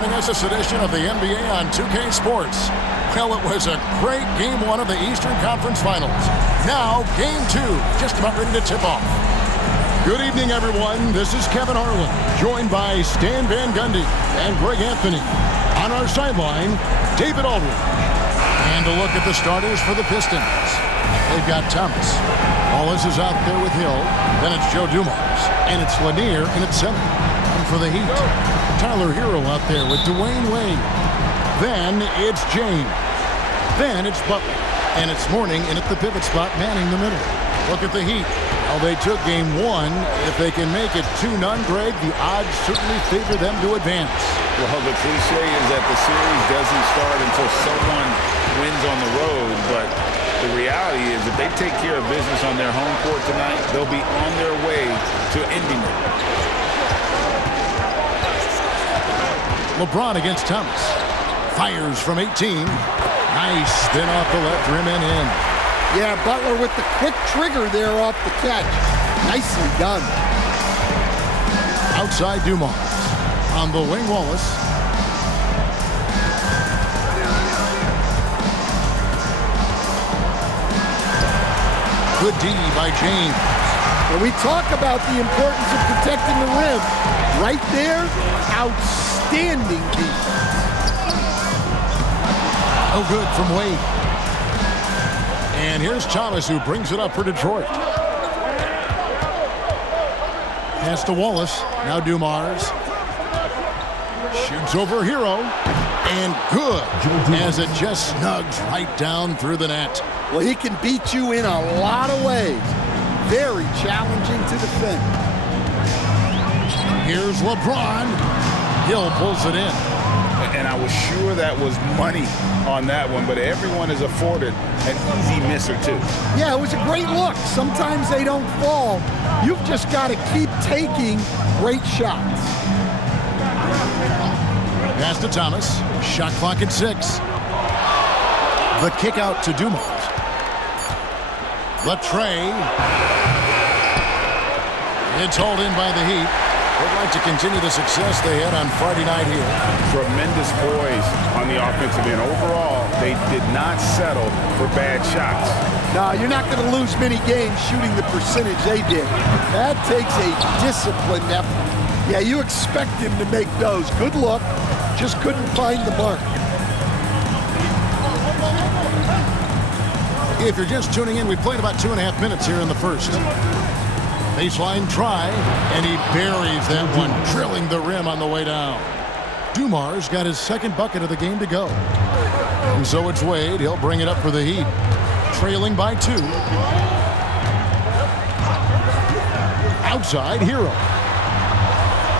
This edition of the NBA on 2K Sports. Well, it was a great Game 1 of the Eastern Conference Finals. Now, Game 2, just about ready to tip off. Good evening, everyone. This is Kevin Harlan, joined by Stan Van Gundy and Greg Anthony. On our sideline, David Aldridge. And a look at the starters for the Pistons. They've got Thomas. Wallace is out there with Hill. Then it's Joe Dumars. And it's Lanier in at center. And for the Heat, Tyler Hero out there with Dwayne Wade. Then it's James. Then it's Butler. And it's Mourning in at the pivot spot, manning the middle. Look at the Heat. Well, they took Game 1. If they can make it 2-0, Greg, the odds certainly favor them to advance. Well, the cliche is that the series doesn't start until someone wins on the road, but the reality is if they take care of business on their home court tonight, they'll be on their way to ending it. LeBron against Thomas. Fires from 18. Nice spin off the left rim and in. Yeah, Butler with the quick trigger there off the catch. Nicely done. Outside Dumars. On the wing, Wallace. Good D by James. When we talk about the importance of protecting the rim, right there, outstanding defense. Oh, good from Wade. And here's Thomas, who brings it up for Detroit. Pass to Wallace. Now Dumars. Shoots over Hero. And good, as it just snugs right down through the net. Well, he can beat you in a lot of ways. Very challenging to defend. Here's LeBron. Hill pulls it in. And I was sure that was money on that one, but everyone is afforded an easy miss or two. Yeah, it was a great look. Sometimes they don't fall. You've just got to keep taking great shots. Pass to Thomas. Shot clock at 6. The kick out to Dumars. Latrey. It's hauled in by the Heat. They'd like to continue the success they had on Friday night here. Tremendous poise on the offensive end. Overall, they did not settle for bad shots. No, you're not going to lose many games shooting the percentage they did. That takes a disciplined effort. Yeah, you expect him to make those. Good look. Just couldn't find the mark. If you're just tuning in, we played about 2.5 minutes here in the first. Baseline try, and he buries that one, drilling the rim on the way down. Dumars got his second bucket of the game to go. And so it's Wade. He'll bring it up for the Heat. Trailing by 2. Outside, Hero.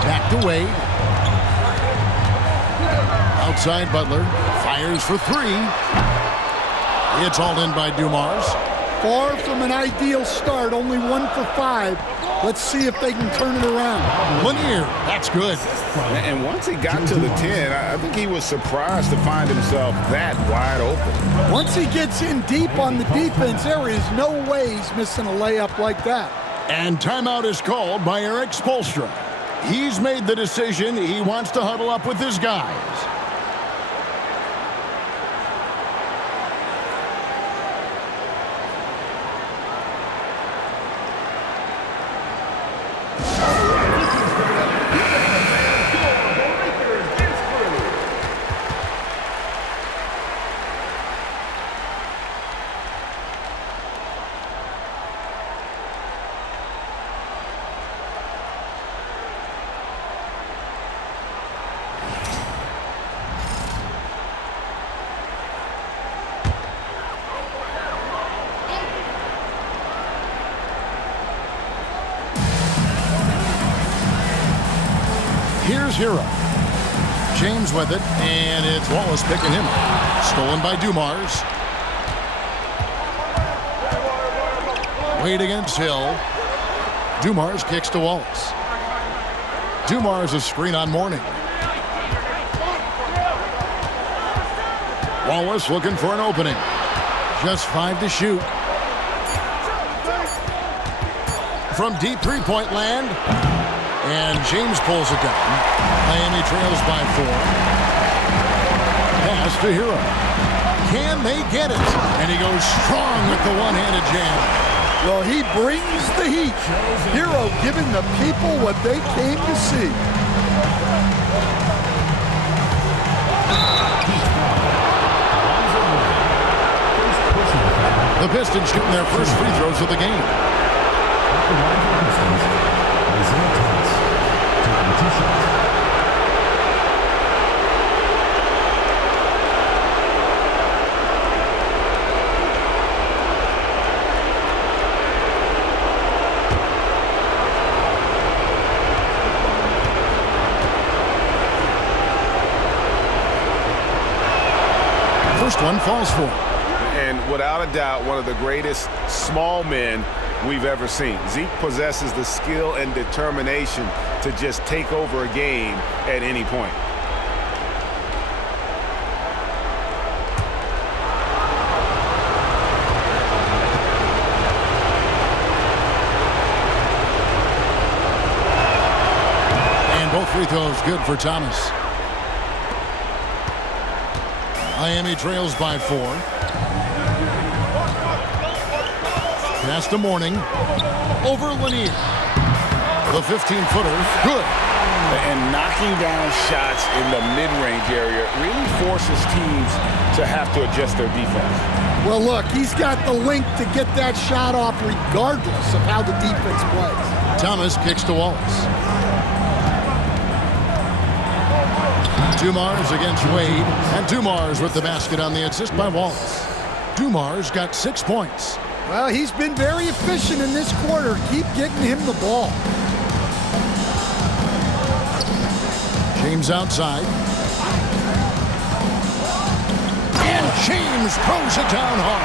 Back to Wade. Outside, Butler. Fires for 3. It's hauled in by Dumars. Far from an ideal start, only 1 for 5. Let's see if they can turn it around. Lanier, that's good. And once he got to the 10, I think he was surprised to find himself that wide open. Once he gets in deep on the defense, there is no way he's missing a layup like that. And timeout is called by Eric Spoelstra. He's made the decision. He wants to huddle up with his guys. Here's Hero. James with it, and it's Wallace picking him up. Stolen by Dumars. Wade against Hill. Dumars kicks to Wallace. Dumars a screen on Mourning. Wallace looking for an opening. Just 5 to shoot. From deep three-point land. And James pulls it down. Miami trails by 4. Pass to Hero. Can they get it? And he goes strong with the one-handed jam. Well, he brings the heat. Hero giving the people what they came to see. The Pistons shooting their first free throws of the game. First one falls for him. And without a doubt, one of the greatest small men we've ever seen. Zeke possesses the skill and determination to just take over a game at any point. And both free throws good for Thomas. Miami trails by 4. Pass to Mourning. Over Lanier. The 15-footer. Good. And knocking down shots in the mid-range area really forces teams to have to adjust their defense. Well, look, he's got the length to get that shot off regardless of how the defense plays. Thomas kicks to Wallace. Dumars against Wade. And Dumars with the basket on the assist by Wallace. Dumars got 6 points. Well, he's been very efficient in this quarter. Keep getting him the ball. James outside. And James throws it down hard.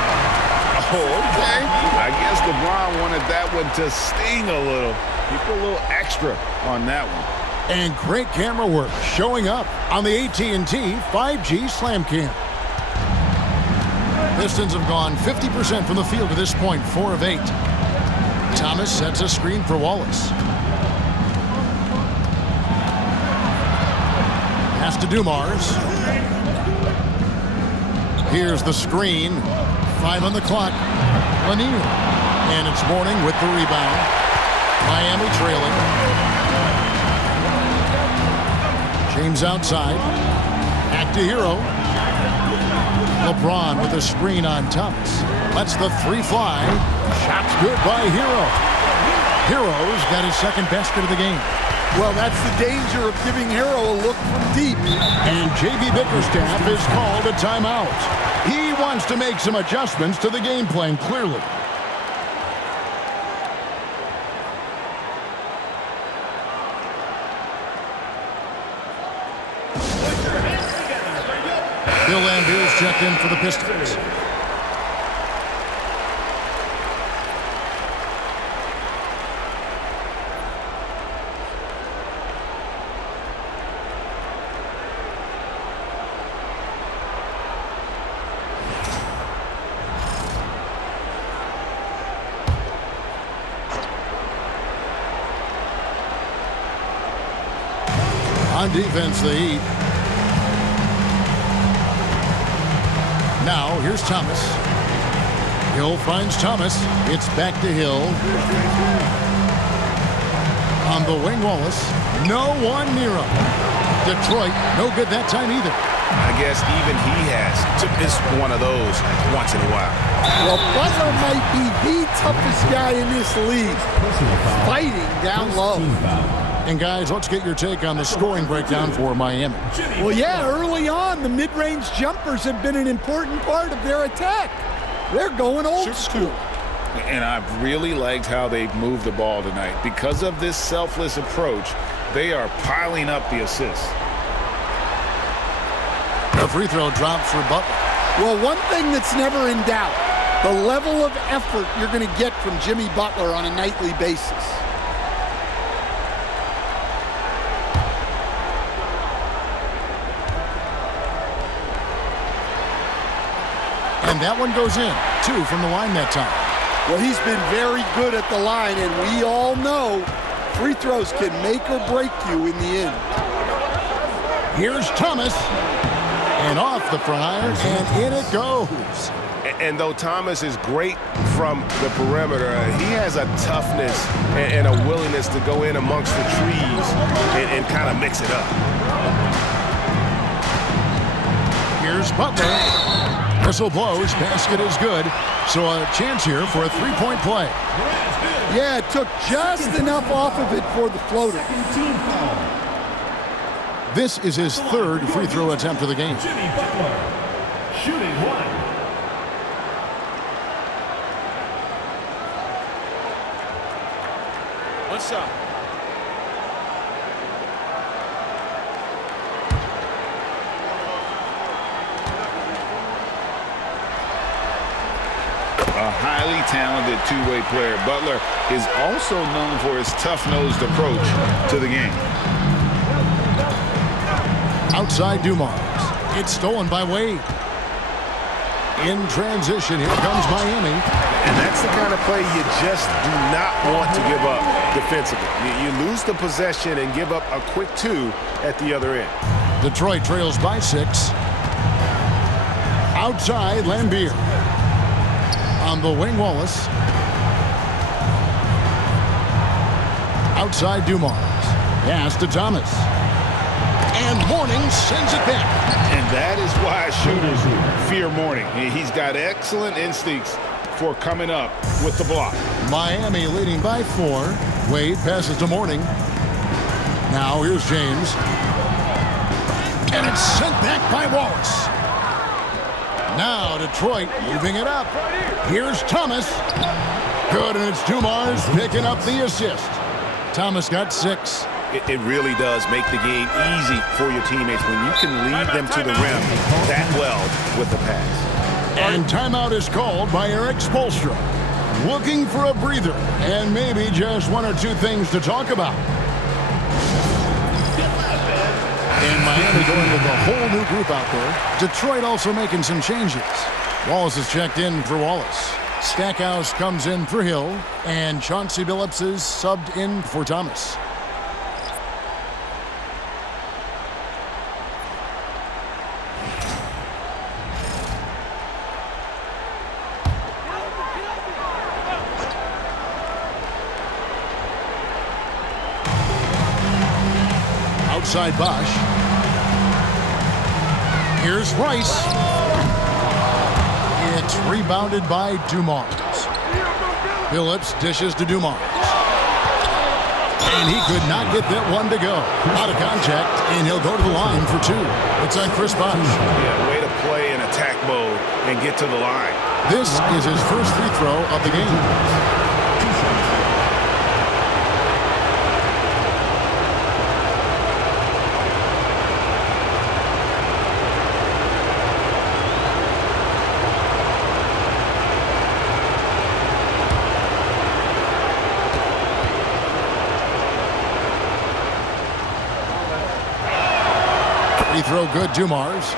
Oh, okay. I guess LeBron wanted that one to sting a little. He put a little extra on that one. And great camera work showing up on the AT&T 5G Slam Cam. Pistons have gone 50% from the field to this point, 4 of 8. Thomas sets a screen for Wallace. Pass to Dumars. Here's the screen. 5 on the clock. Lanier. And it's Mourning with the rebound. Miami trailing. James outside. Back to Hero. LeBron with a screen on Thomas. Lets the 3 fly. Shot's good by Hero. Hero's got his second basket of the game. Well, that's the danger of giving Hero a look from deep. And J.B. Bickerstaff has called a timeout. He wants to make some adjustments to the game plan, clearly. Bill Lambert's checked in for the Pistons. On defense, the Heat. Now, here's Thomas. Hill finds Thomas. It's back to Hill. On the wing, Wallace. No one near him. Detroit, no good that time either. I guess even he has to miss one of those once in a while. Well, Butler might be the toughest guy in this league. Fighting down low. And guys, let's get your take on the scoring breakdown for Miami. Well, yeah, early on, the mid-range jumpers have been an important part of their attack. They're going old school. And I've really liked how they've moved the ball tonight. Because of this selfless approach, they are piling up the assists. The free throw drops for Butler. Well, one thing that's never in doubt, the level of effort you're going to get from Jimmy Butler on a nightly basis. And that one goes in. 2 from the line that time. Well, he's been very good at the line, and we all know Free throws can make or break you in the end. Here's Thomas. And off the fryer, and in it goes. And though Thomas is great from the perimeter, he has a toughness and a willingness to go in amongst the trees and kind of mix it up. Here's Butler. Whistle blows, basket is good. So a chance here for a three-point play. Yeah, it took just enough off of it for the floater. This is his third free throw attempt of the game. Jimmy Butler, shooting one. What's up? A highly talented two-way player. Butler is also known for his tough-nosed approach to the game. Outside Dumars. It's stolen by Wade. In transition, here comes Miami. And that's the kind of play you just do not want to give up defensively. You lose the possession and give up a quick two at the other end. Detroit trails by 6. Outside, Lambeer. On the wing, Wallace. Outside, Dumars. Pass to Thomas. And Mourning sends it back. And that is why shooters fear Mourning. He's got excellent instincts for coming up with the block. Miami leading by 4. Wade passes to Mourning. Now here's James. And it's sent back by Wallace. Now Detroit moving it up. Here's Thomas. Good, and it's Dumars picking up the assist. Thomas got 6. It really does make the game easy for your teammates when you can lead them to the rim that well with the pass. And timeout is called by Eric Spoelstra. Looking for a breather and maybe just one or two things to talk about. And Miami going with a whole new group out there. Detroit also making some changes. Wallace is checked in for Wallace. Stackhouse comes in for Hill. And Chauncey Billups is subbed in for Thomas. Outside Bosch. Here's Rice. It's rebounded by Dumars. Billups dishes to Dumars. And he could not get that one to go. Out of contact, and he'll go to the line for 2. It's on Chris Bosch. Yeah, way to play in attack mode and get to the line. This is his first free throw of the game. Free throw good, Dumars.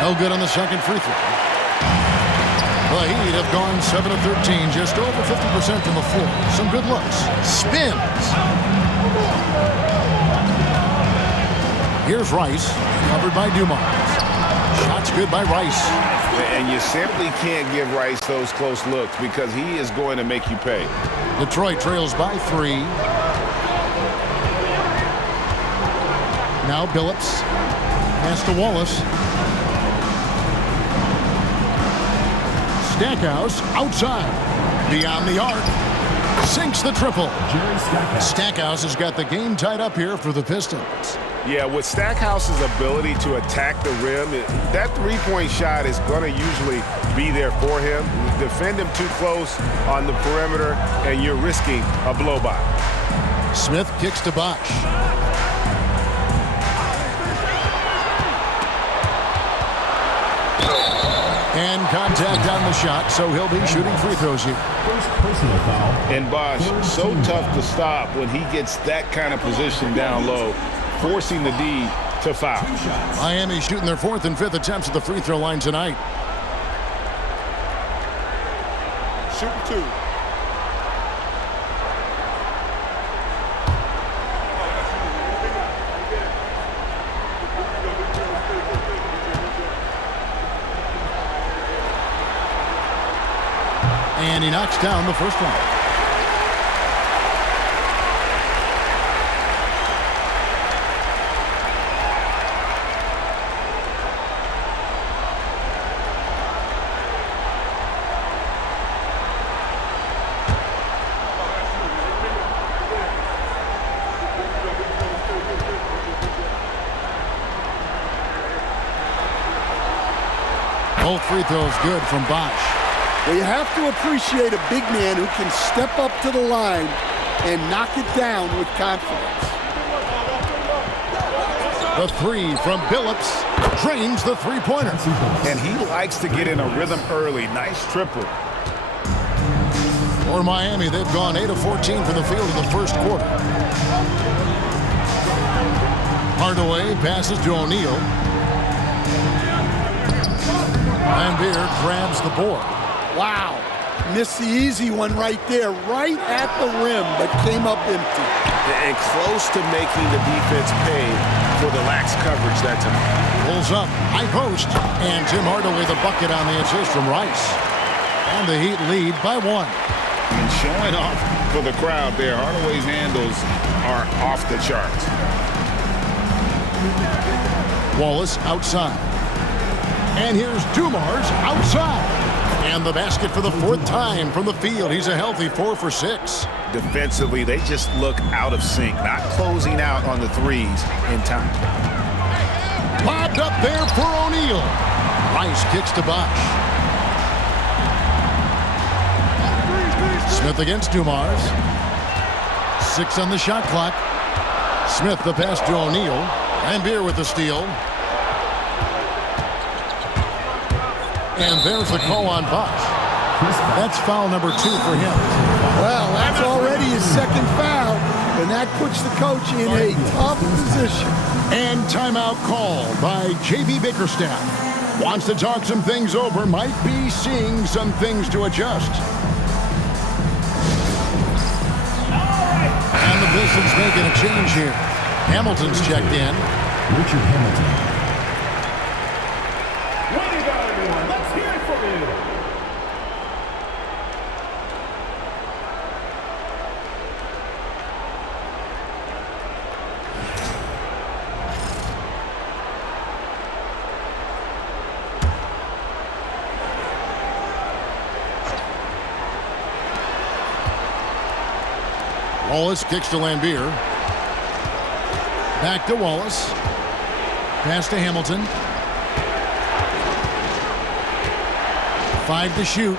No good on the second free throw. The Heat have gone 7 of 13, just over 50% from the floor. Some good looks. Spins. Here's Rice, covered by Dumars. Shots good by Rice. And you simply can't give Rice those close looks because he is going to make you pay. Detroit trails by 3. Now Billups. Pass to Wallace. Stackhouse outside. Beyond the arc. Sinks the triple. Stackhouse has got the game tied up here for the Pistons. Yeah, with Stackhouse's ability to attack the rim, that three-point shot is going to usually be there for him. Defend him too close on the perimeter, and you're risking a blow-by. Smith kicks to Bosch. And contact on the shot, so he'll be shooting free throws here. First personal foul. And Bosh, so tough to stop when he gets that kind of position down low, forcing the D to foul. Miami shooting their 4th and 5th attempts at the free throw line tonight. Shooting 2. And he knocks down the first one. Both free throws good from Bosh. Well, you have to appreciate a big man who can step up to the line and knock it down with confidence. The 3 from Billups drains the three-pointer. And he likes to get in a rhythm early. Nice triple. For Miami, they've gone 8 of 14 from the field in the first quarter. Hardaway passes to O'Neal. Lambeer grabs the board. Wow. Missed the easy one right there, right at the rim, but came up empty. And close to making the defense pay for the lax coverage that time. Pulls up, high post, and Tim Hardaway the bucket on the assist from Rice. And the Heat lead by 1. And showing off for the crowd there, Hardaway's handles are off the charts. Wallace outside. And here's Dumars outside. And the basket for the 4th time from the field. He's a healthy 4 for 6. Defensively, they just look out of sync, not closing out on the threes in time. Lobbed up there for O'Neal. Rice kicks to Bosh. Smith against Dumars. 6 on the shot clock. Smith the pass to O'Neal. Lambeer with the steal. And there's the call on Bosh. That's foul number 2 for him. Well, that's already his 2nd foul, and that puts the coach in a tough position. And timeout called by J.B. Bickerstaff. Wants to talk some things over, might be seeing some things to adjust. And the Pistons making a change here. Hamilton's checked in. Richard Hamilton. Way to go, everyone. Let's hear it from you. Wallace kicks to Lambeer. Back to Wallace. Pass to Hamilton. 5 to shoot.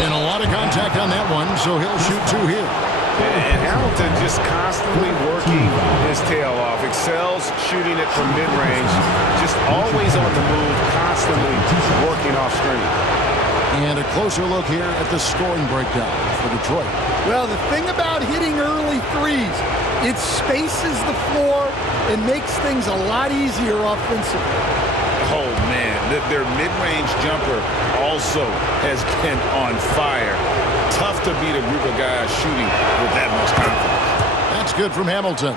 And a lot of contact on that one, so he'll shoot 2 here. And Hamilton just constantly working his tail off. Excels shooting it from mid-range. Just always on the move, constantly working off screen. And a closer look here at the scoring breakdown for Detroit. Well, the thing about hitting early threes, it spaces the floor and makes things a lot easier offensively. Oh, man, their mid-range jumper also has been on fire. Tough to beat a group of guys shooting with that much confidence. That's good from Hamilton.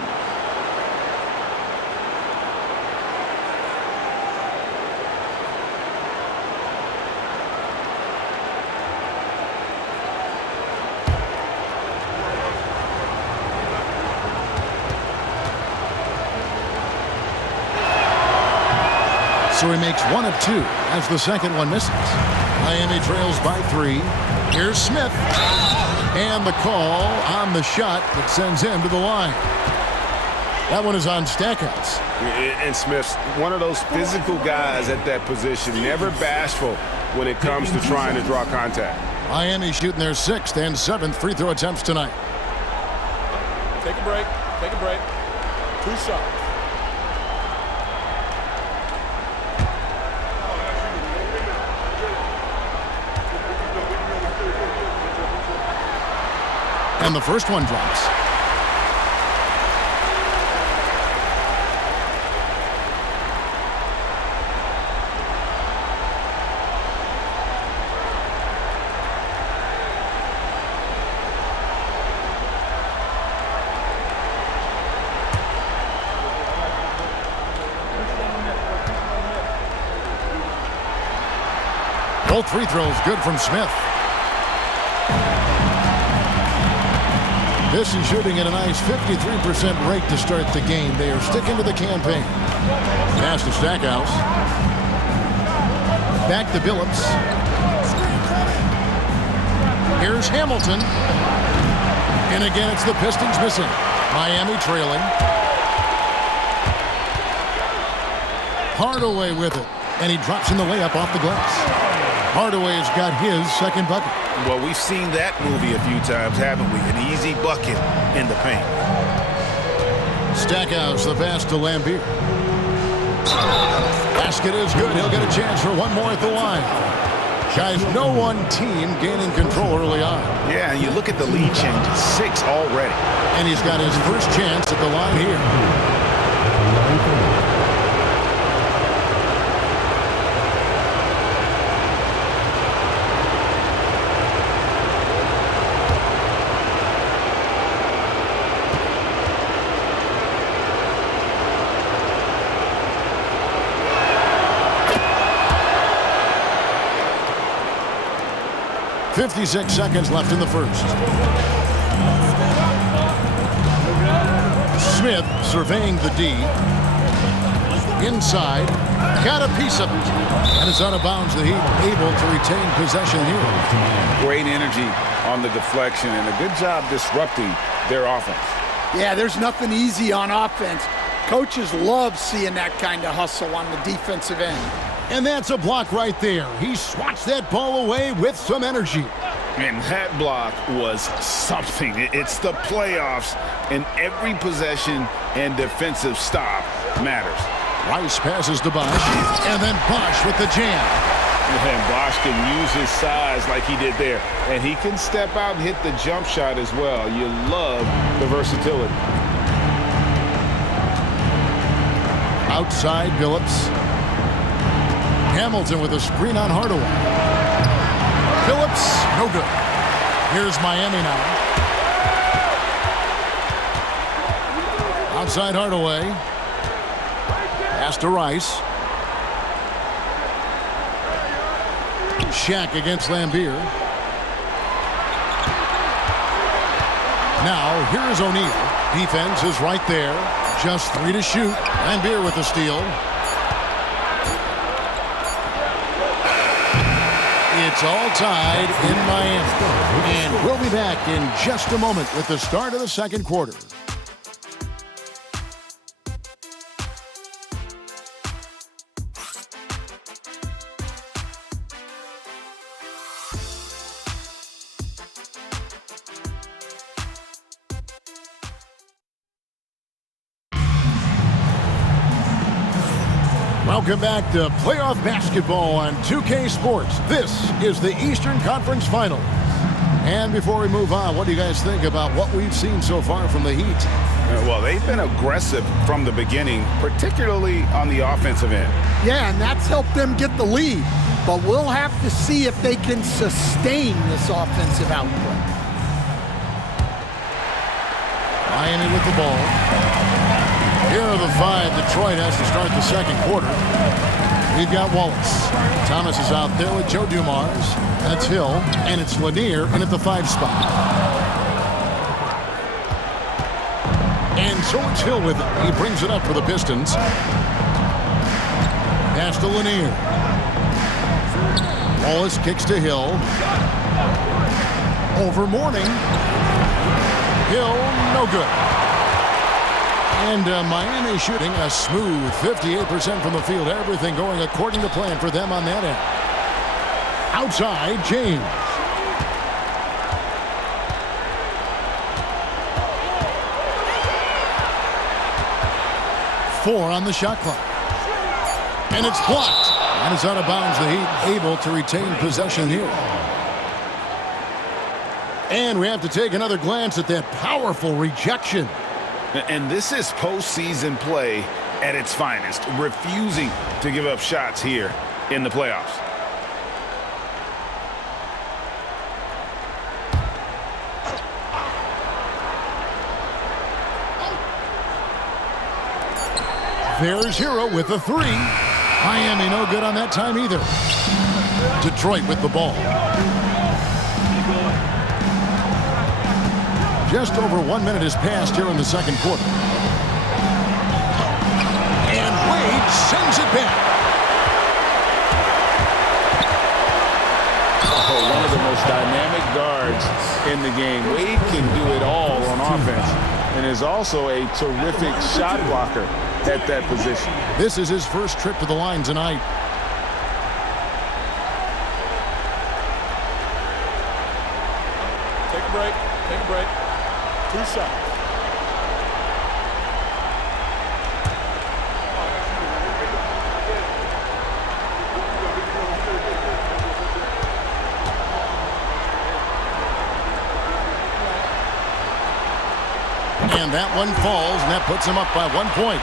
So he makes 1 of 2 as the second one misses. Miami trails by 3. Here's Smith. And the call on the shot that sends him to the line. That one is on Stackhouse. And Smith's one of those physical guys at that position, never bashful when it comes to trying to draw contact. Miami shooting their 6th and 7th free throw attempts tonight. Take a break. Take a break. 2 shots. And the first one drops. Both free throws good from Smith. This is shooting at a nice 53% rate to start the game. They are sticking to the campaign. Pass to Stackhouse. Back to Billups. Here's Hamilton. And again, it's the Pistons missing. Miami trailing. Hardaway with it. And he drops in the layup off the glass. Hardaway's got his second bucket. Well, we've seen that movie a few times, haven't we? An easy bucket in the paint. Stackhouse, the pass to Lambeer. Basket is good. He'll get a chance for one more at the line. Guys, no one team gaining control early on. Yeah, and you look at the lead changes, 6 already. And he's got his first chance at the line here. 56 seconds left in the first. Smith surveying the D. Inside. Got a piece of it. And it's out of bounds. The Heat able to retain possession here. Great energy on the deflection and a good job disrupting their offense. Yeah, there's nothing easy on offense. Coaches love seeing that kind of hustle on the defensive end. And that's a block right there. He swats that ball away with some energy. And that block was something. It's the playoffs, and every possession and defensive stop matters. Rice passes to Bosch, and then Bosch with the jam. And Bosch can use his size like he did there. And he can step out and hit the jump shot as well. You love the versatility. Outside, Billups. Hamilton with a screen on Hardaway. Billups, no good. Here's Miami now. Outside Hardaway. Pass to Rice. Shaq against Lambeer. Now, here is O'Neal. Defense is right there. Just 3 to shoot. Lambeer with the steal. It's all tied in Miami. And we'll be back in just a moment with the start of the second quarter. Welcome back to playoff basketball on 2K Sports. This is the Eastern Conference Finals. And before we move on, what do you guys think about what we've seen so far from the Heat? Well, they've been aggressive from the beginning, particularly on the offensive end. Yeah, and that's helped them get the lead. But we'll have to see if they can sustain this offensive output. Miami with the ball. Here are the 5 Detroit has to start the second quarter. We've got Wallace. Thomas is out there with Joe Dumars. That's Hill. And it's Lanier in at the 5 spot. And so it's Hill with it. He brings it up for the Pistons. Pass to Lanier. Wallace kicks to Hill. Over Mourning. Hill, no good. And Miami shooting a smooth 58% from the field. Everything going according to plan for them on that end. Outside, James. Four on the shot clock. And it's blocked. And it's out of bounds. The Heat able to retain possession here. And we have to take another glance at that powerful rejection. And this is postseason play at its finest, refusing to give up shots here in the playoffs. There's Hero with a three. Miami no good on that time either. Detroit with the ball. Just over 1 minute has passed here in the second quarter. And Wade sends it back. Oh, one of the most dynamic guards in the game. Wade can do it all on offense and is also a terrific shot blocker at that position. This is his first trip to the line tonight. Take a break. Take a break. 2 shots. And that one falls, and that puts him up by 1 point.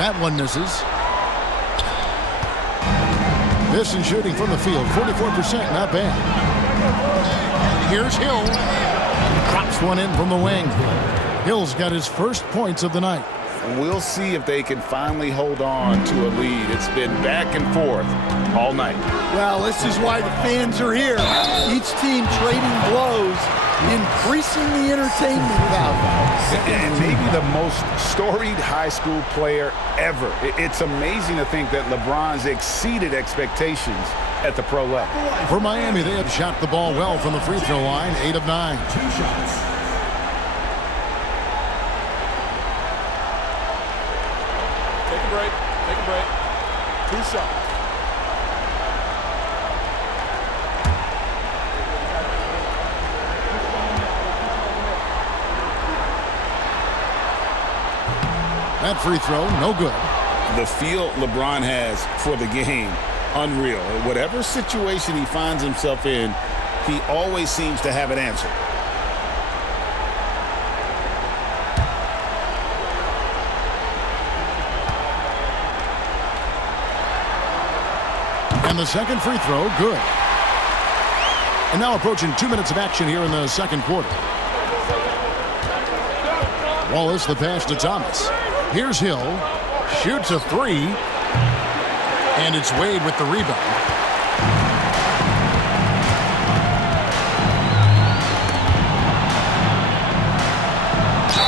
That one misses. This and shooting from the field, 44%, not bad. Here's Hill. Drops one in from the wing. Hill's got his first points of the night. And we'll see if they can finally hold on to a lead. It's been back and forth all night. Well, this is why the fans are here. Each team trading blows, increasing the entertainment value. And maybe the most storied high school player ever. It's amazing to think that LeBron's exceeded expectations at the pro level. For Miami, they have shot the ball well from the free throw line, 8 of 9. 2 shots. Take a break. Take a break. 2 shots. That free throw, no good. The feel LeBron has for the game, unreal. Whatever situation he finds himself in, he always seems to have an answer. And the second free throw, good. And now approaching 2 minutes of action here in the second quarter. Wallace the pass to Thomas. Here's Hill. Shoots a three. And it's Wade with the rebound.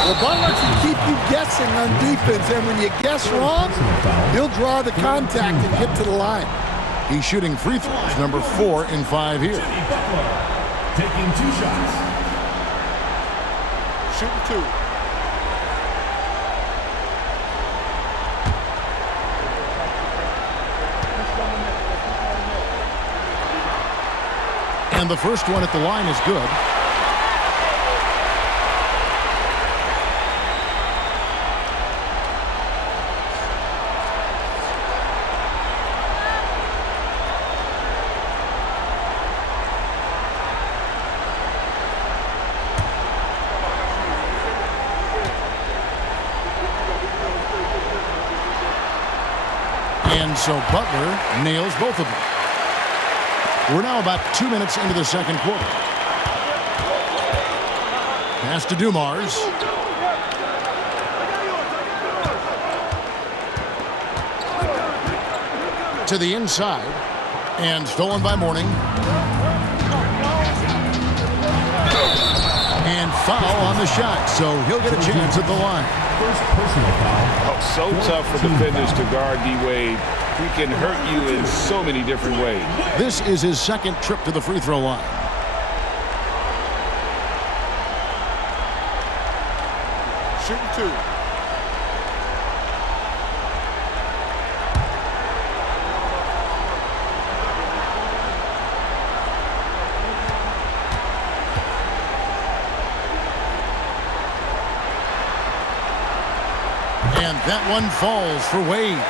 Well, Butler can keep you guessing on defense, and when you guess wrong, he'll draw the contact and get to the line. He's shooting free throws, number 4 in 5 here. Taking 2 shots. Shooting 2. And the first one at the line is good. And so Butler nails both of them. We're now about 2 minutes into the second quarter. Pass to Dumars. To the inside. And stolen by Mourning. And foul on the shot, so he'll get a chance at the line. First personal foul. Oh, so tough for defenders to guard D-Wade. He can hurt you in so many different ways. This is his second trip to the free throw line. Shooting 2. That one falls for Wade.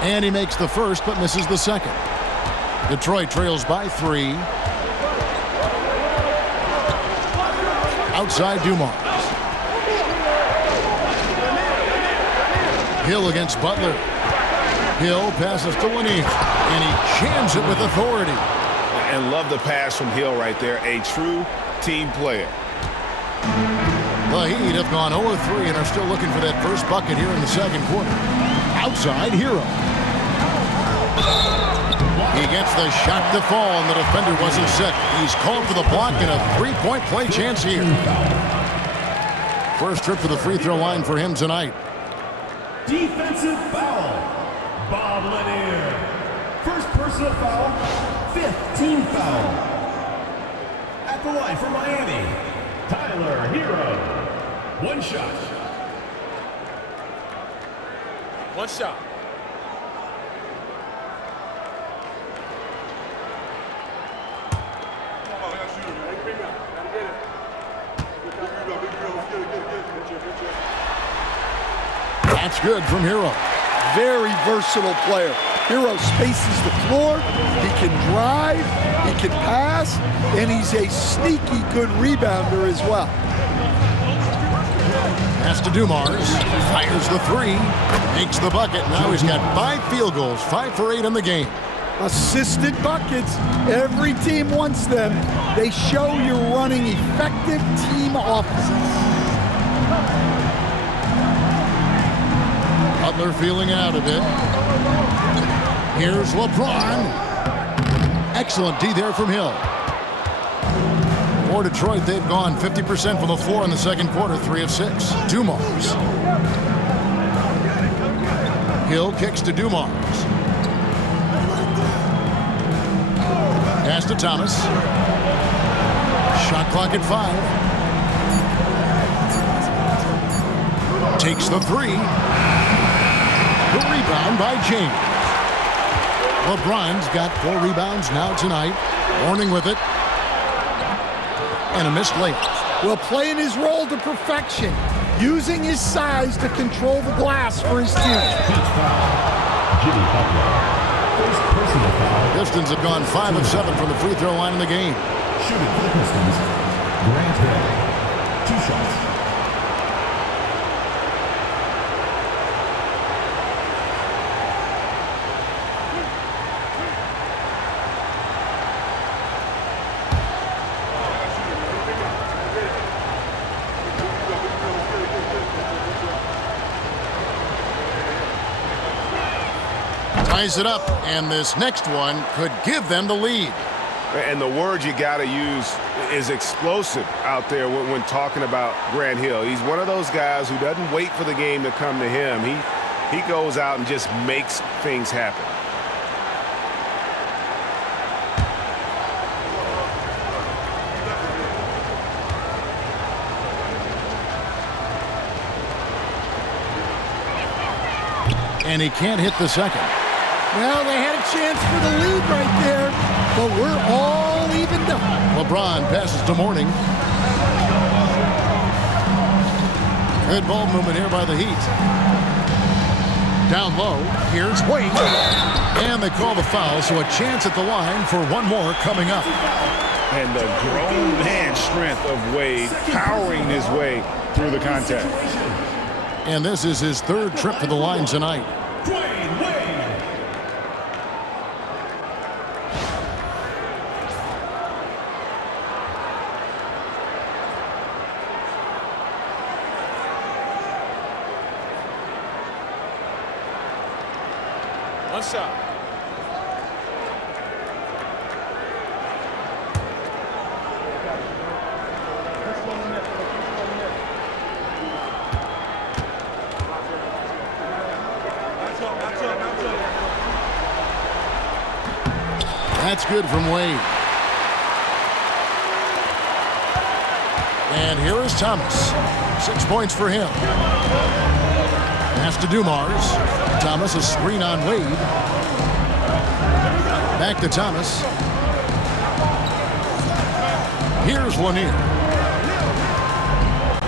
And he makes the first, but misses the second. Detroit trails by 3. Outside Dumars. Hill against Butler. Hill passes to Lenny, and he jams it with authority. And love the pass from Hill right there. A true team player. The Heat have gone 0-3 and are still looking for that first bucket here in the second quarter. Outside Hero. He gets the shot to fall, and the defender wasn't set. He's called for the block and a three-point play chance here. First trip to the free throw line for him tonight. Defensive foul. Bob Lanier. First personal foul. 5th team foul. At the line for Miami, Tyler Hero. One shot. One shot. That's good from Hero. Very versatile player. Hero spaces the floor. He can drive. He can pass. And he's a sneaky good rebounder as well. Pass to Dumars. Fires the 3. Makes the bucket. Now he's got 5 field goals. 5 for 8 in the game. Assisted buckets. Every team wants them. They show you're running effective team offenses. Butler feeling out a bit. Here's LeBron. Excellent D there from Hill. For Detroit, they've gone 50% from the floor in the second quarter, 3 of 6. Dumars. Hill kicks to Dumars. Pass to Thomas. Shot clock at 5. Takes the 3. The rebound by James. LeBron's got 4 rebounds now tonight. Warning with it. And a missed layup. Well, playing his role to perfection. Using his size to control the glass for his team. Jimmy Butler. First personal foul. Pistons have gone 5 of 7 from the free throw line in the game. Shooting for the Pistons, Grant Hill. 2 shots. Ties it up, and this next one could give them the lead. And the word you got to use is explosive out there when talking about Grant Hill. He's one of those guys who doesn't wait for the game to come to him. He goes out and just makes things happen. And he can't hit the second. Well, they had a chance for the lead right there, but we're all evened up. LeBron passes to Mourning. Good ball movement here by the Heat. Down low, here's Wade. And they call the foul, so a chance at the line for one more coming up. And the grown man strength of Wade powering his way through the contact. And this is his 3rd trip to the line tonight. One shot. That's good from Wade. And here is Thomas. 6 points for him. Pass to Dumars. Thomas, a screen on Wade. Back to Thomas. Here's Lanier.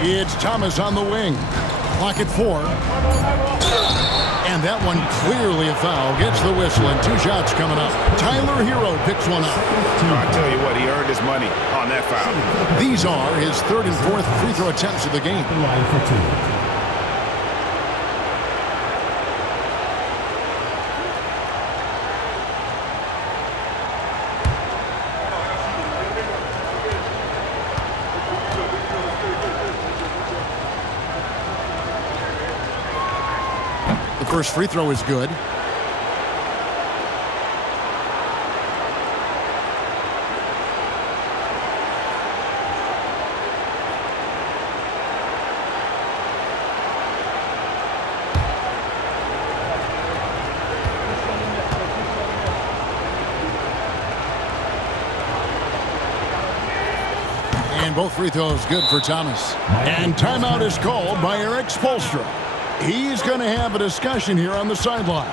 It's Thomas on the wing. Clock at 4. And that one clearly a foul. Gets the whistle and 2 shots coming up. Tyler Hero picks one up. I tell you what, he earned his money on that foul. These are his 3rd and 4th free throw attempts of the game. Line for 2. First free throw is good. And both free throws good for Thomas. And timeout is called by Eric Spoelstra. He's going to have a discussion here on the sideline.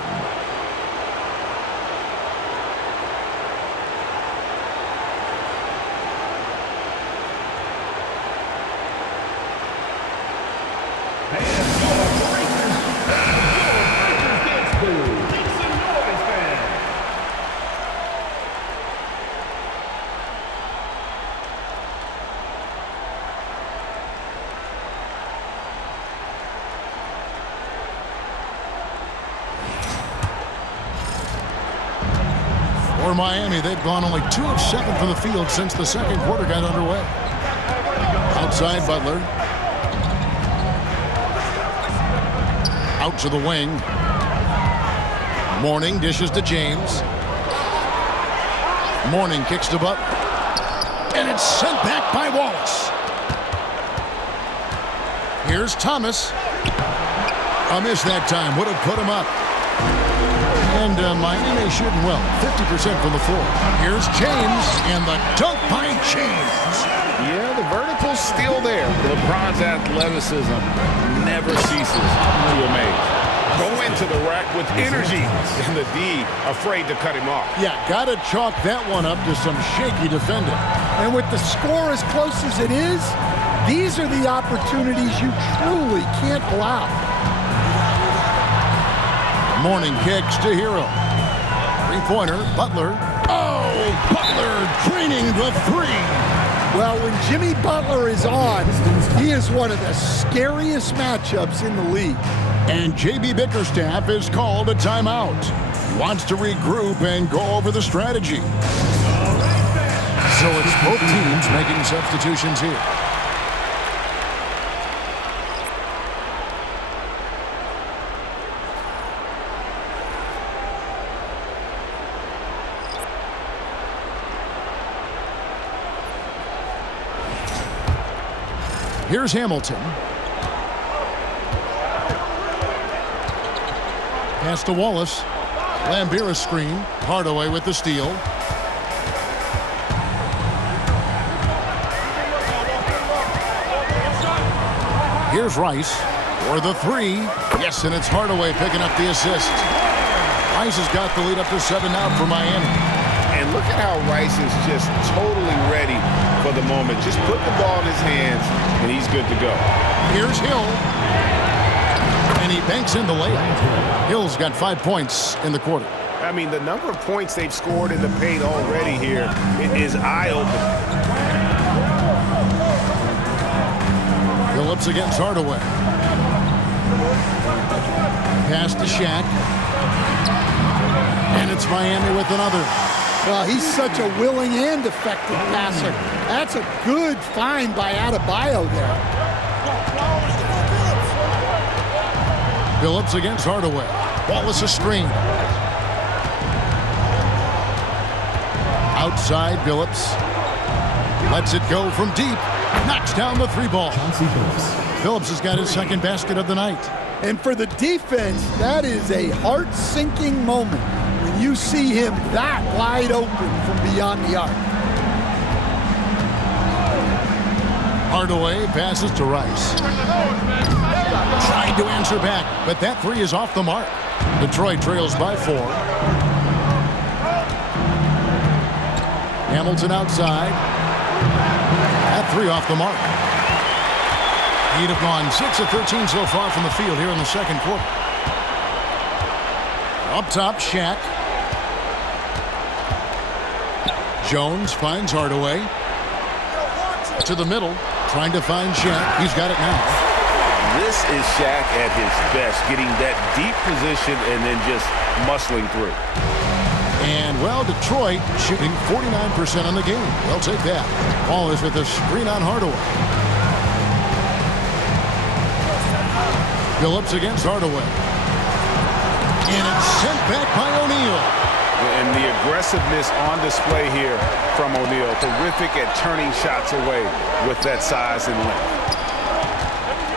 For Miami, they've gone only 2 of 7 from the field since the second quarter got underway. Outside Butler. Out to the wing. Mourning dishes to James. Mourning kicks to Butler. And it's sent back by Wallace. Here's Thomas. A miss that time. Would have put him up. And Miami shooting well, 50% from the floor. Here's James, and the dunk by James. Yeah, the vertical's still there. LeBron's athleticism never ceases to amaze. Go into the rack with energy, and the D afraid to cut him off. Yeah, got to chalk that one up to some shaky defending. And with the score as close as it is, these are the opportunities you truly can't allow. Mourning kicks to Hero. Three-pointer, Butler. Oh, Butler draining the 3. Well, when Jimmy Butler is on, he is one of the scariest matchups in the league. And J.B. Bickerstaff is called a timeout. Wants to regroup and go over the strategy. So it's both teams making substitutions here. Here's Hamilton. Pass to Wallace. Lambira screen. Hardaway with the steal. Here's Rice for the 3. Yes, and it's Hardaway picking up the assist. Rice has got the lead up to 7 now for Miami. And look at how Rice is just totally ready for the moment. Just put the ball in his hands, and he's good to go. Here's Hill. And he banks in the layup. Hill's got 5 points in the quarter. I mean, the number of points they've scored in the paint already here is eye-opening. Phillips against Hardaway. Pass to Shaq. And it's Miami with another. Well, he's such a willing and effective passer. That's a good find by Adebayo there. Phillips against Hardaway. Wallace a screen. Outside, Phillips. Lets it go from deep. Knocks down the 3 ball. Phillips has got his second basket of the night. And for the defense, that is a heart-sinking moment. When you see him that wide open from beyond the arc. Hardaway passes to Rice. Trying to answer back, but that three is off the mark. Detroit trails by 4. Hamilton outside. That three off the mark. He'd have gone 6 of 13 so far from the field here in the second quarter. Up top, Shaq. Jones finds Hardaway. To the middle, trying to find Shaq. He's got it now. This is Shaq at his best, getting that deep position and then just muscling through. And, well, Detroit shooting 49% on the game. They'll take that. Ball is with a screen on Hardaway. Phillips against Hardaway. And it's sent back by O'Neal. And the aggressiveness on display here from O'Neal. Terrific at turning shots away with that size and length.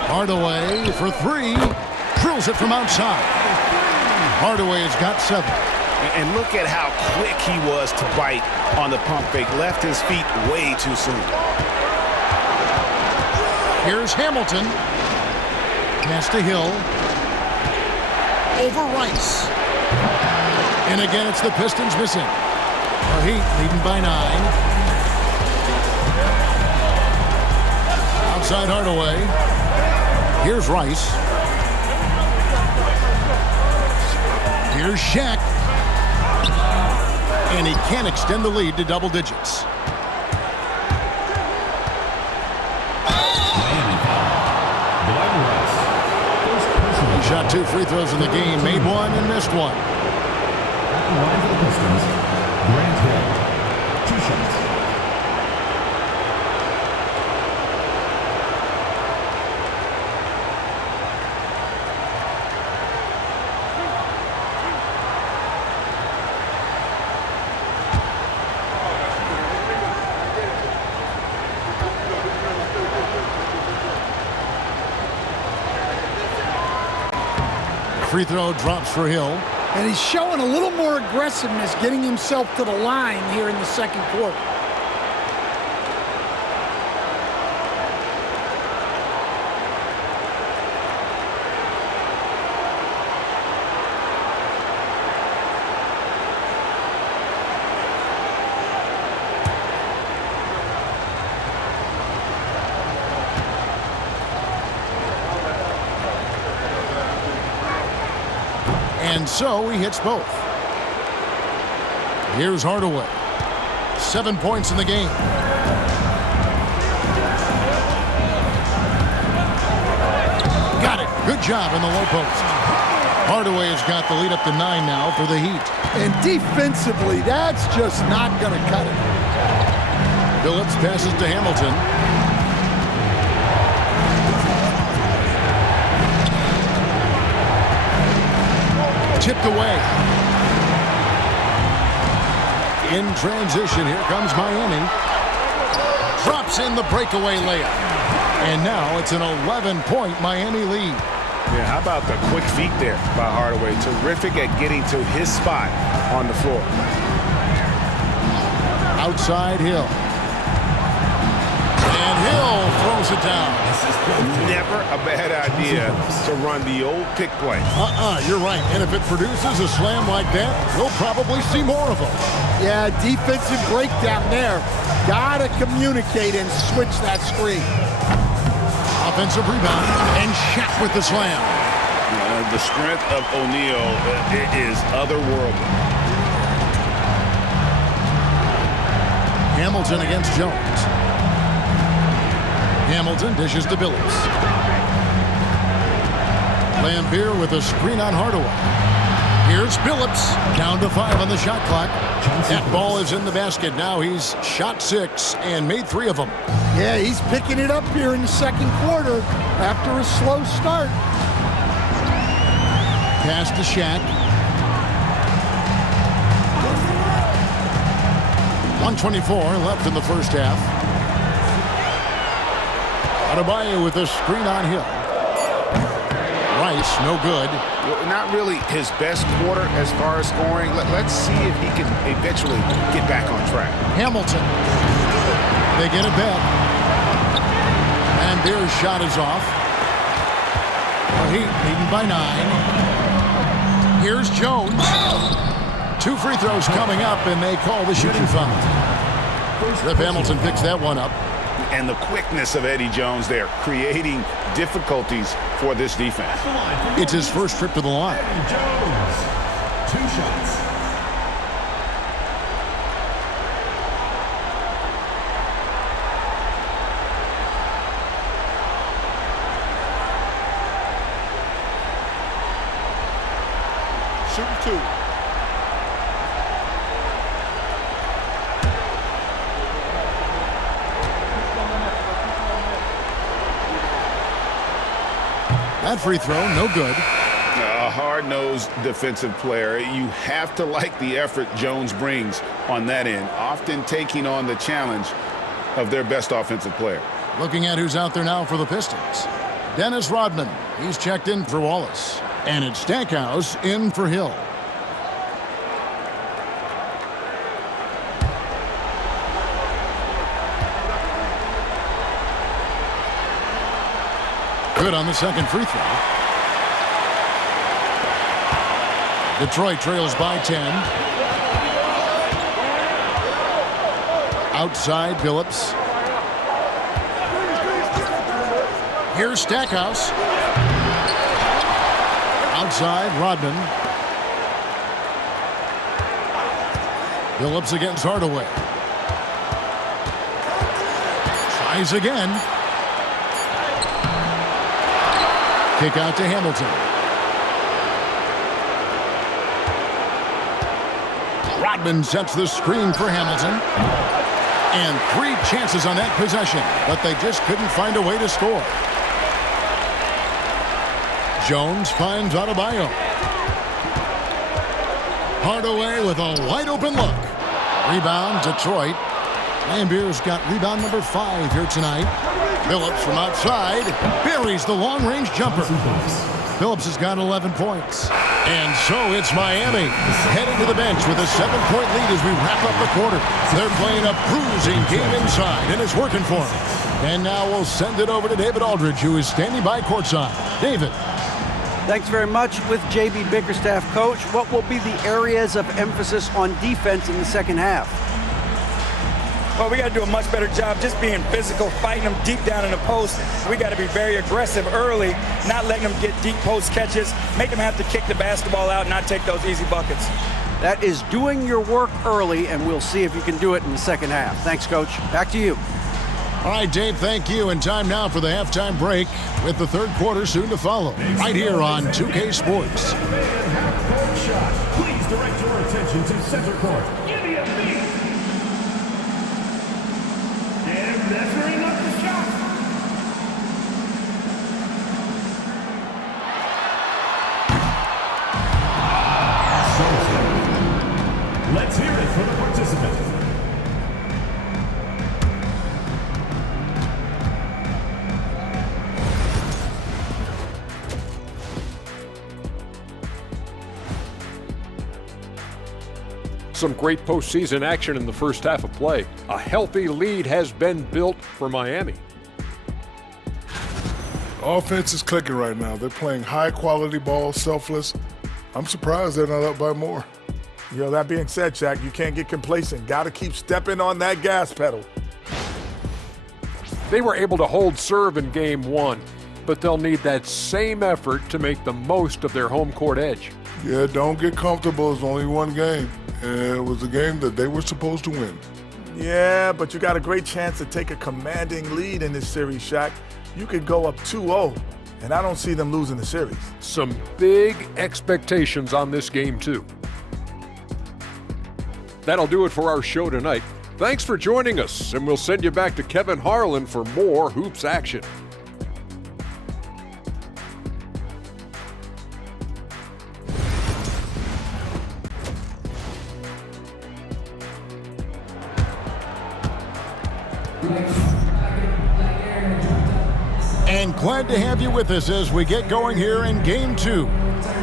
Hardaway for 3. Drills it from outside. Hardaway has got 7. And look at how quick he was to bite on the pump fake. Left his feet way too soon. Here's Hamilton. Pass to Hill. Over Rice. And again, it's the Pistons missing. The Heat leading by 9. Outside Hardaway. Here's Rice. Here's Shaq. And he can't extend the lead to double digits. He shot 2 free throws in the game, made 1 and missed 1. At the line for the Pistons, Grant Hill, 2 shots. Free throw drops for Hill. And he's showing a little more aggressiveness, getting himself to the line here in the second quarter. And so he hits both. Here's Hardaway. 7 points in the game. Got it. Good job in the low post. Hardaway has got the lead up to 9 now for the Heat. And defensively, that's just not going to cut it. Phillips passes to Hamilton. Tipped away. In transition, here comes Miami. Drops in the breakaway layup. And now it's an 11-point Miami lead. Yeah, how about the quick feet there by Hardaway? Terrific at getting to his spot on the floor. Outside Hill. And Hill throws it down. Never a bad idea to run the old pick play. You're right. And if it produces a slam like that, we'll probably see more of them. Yeah, defensive breakdown there. Gotta communicate and switch that screen. Offensive rebound, and Shaq with the slam. The strength of O'Neal is otherworldly. Hamilton against Jones. Hamilton dishes to Billups. Lambeer with a screen on Hardaway. Here's Billups, down to 5 on the shot clock. That ball is in the basket. Now he's shot 6 and made 3 of them. Yeah, he's picking it up here in the second quarter after a slow start. Pass to Shaq. 1:24 left in the first half. Adebayo with a screen on Hill. Rice, no good. Well, not really his best quarter as far as scoring. Let's see if he can eventually get back on track. Hamilton. They get it back. And Beer's shot is off. The Heat leading by 9. Here's Jones. 2 free throws coming up, and they call the shooting foul. Rip Hamilton picks that one up. And the quickness of Eddie Jones there, creating difficulties for this defense. It's his first trip to the line. Eddie Jones, 2 shots. Shooting 2. That free throw, no good. A hard-nosed defensive player. You have to like the effort Jones brings on that end, often taking on the challenge of their best offensive player. Looking at who's out there now for the Pistons. Dennis Rodman, he's checked in for Wallace. And it's Stackhouse in for Hill. Good on the second free throw. Detroit trails by 10. Outside Phillips. Here's Stackhouse. Outside Rodman. Phillips against Hardaway. Tries again. Kick out to Hamilton. Rodman sets the screen for Hamilton. And 3 chances on that possession, but they just couldn't find a way to score. Jones finds Adebayo. Hardaway with a wide open look. Rebound, Detroit. Lambeer's got rebound number 5 here tonight. Phillips from outside buries the long-range jumper. Phillips has got 11 points. And so it's Miami heading to the bench with a 7-point lead as we wrap up the quarter. They're playing a bruising game inside, and it's working for them. And now we'll send it over to David Aldridge, who is standing by courtside. David. Thanks very much. With J.B. Bickerstaff, Coach, what will be the areas of emphasis on defense in the second half? Well, we got to do a much better job just being physical, fighting them deep down in the post. We got to be very aggressive early, not letting them get deep post catches, make them have to kick the basketball out, not take those easy buckets. That is doing your work early, and we'll see if you can do it in the second half. Thanks, Coach. Back to you. All right, Dave, thank you. And time now for the halftime break with the third quarter soon to follow. Right here on 2K Sports. Half-court shot. Please direct your attention to center court. Give me a beat. And measuring up the shot. So, let's hear it for the participant. Some great postseason action in the first half of play. A healthy lead has been built for Miami. Offense is clicking right now. They're playing high-quality ball, selfless. I'm surprised they're not up by more. That being said, Shaq, you can't get complacent. Got to keep stepping on that gas pedal. They were able to hold serve in Game 1, but they'll need that same effort to make the most of their home court edge. Yeah, don't get comfortable. It's only one game. And it was a game that they were supposed to win. Yeah, but you got a great chance to take a commanding lead in this series, Shaq. You could go up 2-0, and I don't see them losing the series. Some big expectations on this game, too. That'll do it for our show tonight. Thanks for joining us, and we'll send you back to Kevin Harlan for more hoops action. And glad to have you with us as we get going here in Game 2.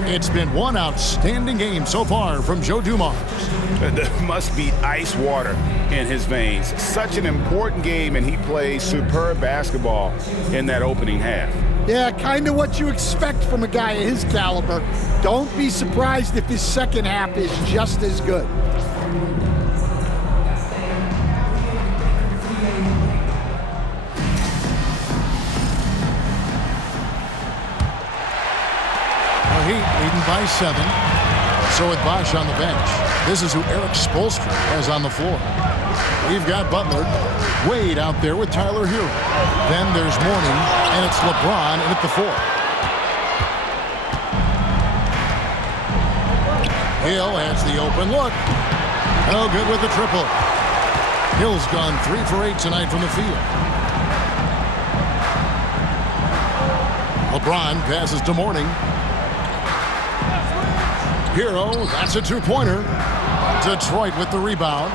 It's been one outstanding game so far from Joe Dumars. There must be ice water in his veins. Such an important game, and he plays superb basketball in that opening half. Yeah, kind of what you expect from a guy of his caliber. Don't be surprised if his second half is just as good. Heat leading by 7. So with Bosch on the bench. This is who Eric Spoelstra has on the floor. We've got Butler, Wade out there with Tyler Hero. Then there's Mourning, and it's LeBron in at the 4. Hill has the open look. No good with the triple. Hill's gone 3 for 8 tonight from the field. LeBron passes to Mourning. Hero, that's a two-pointer. Detroit with the rebound.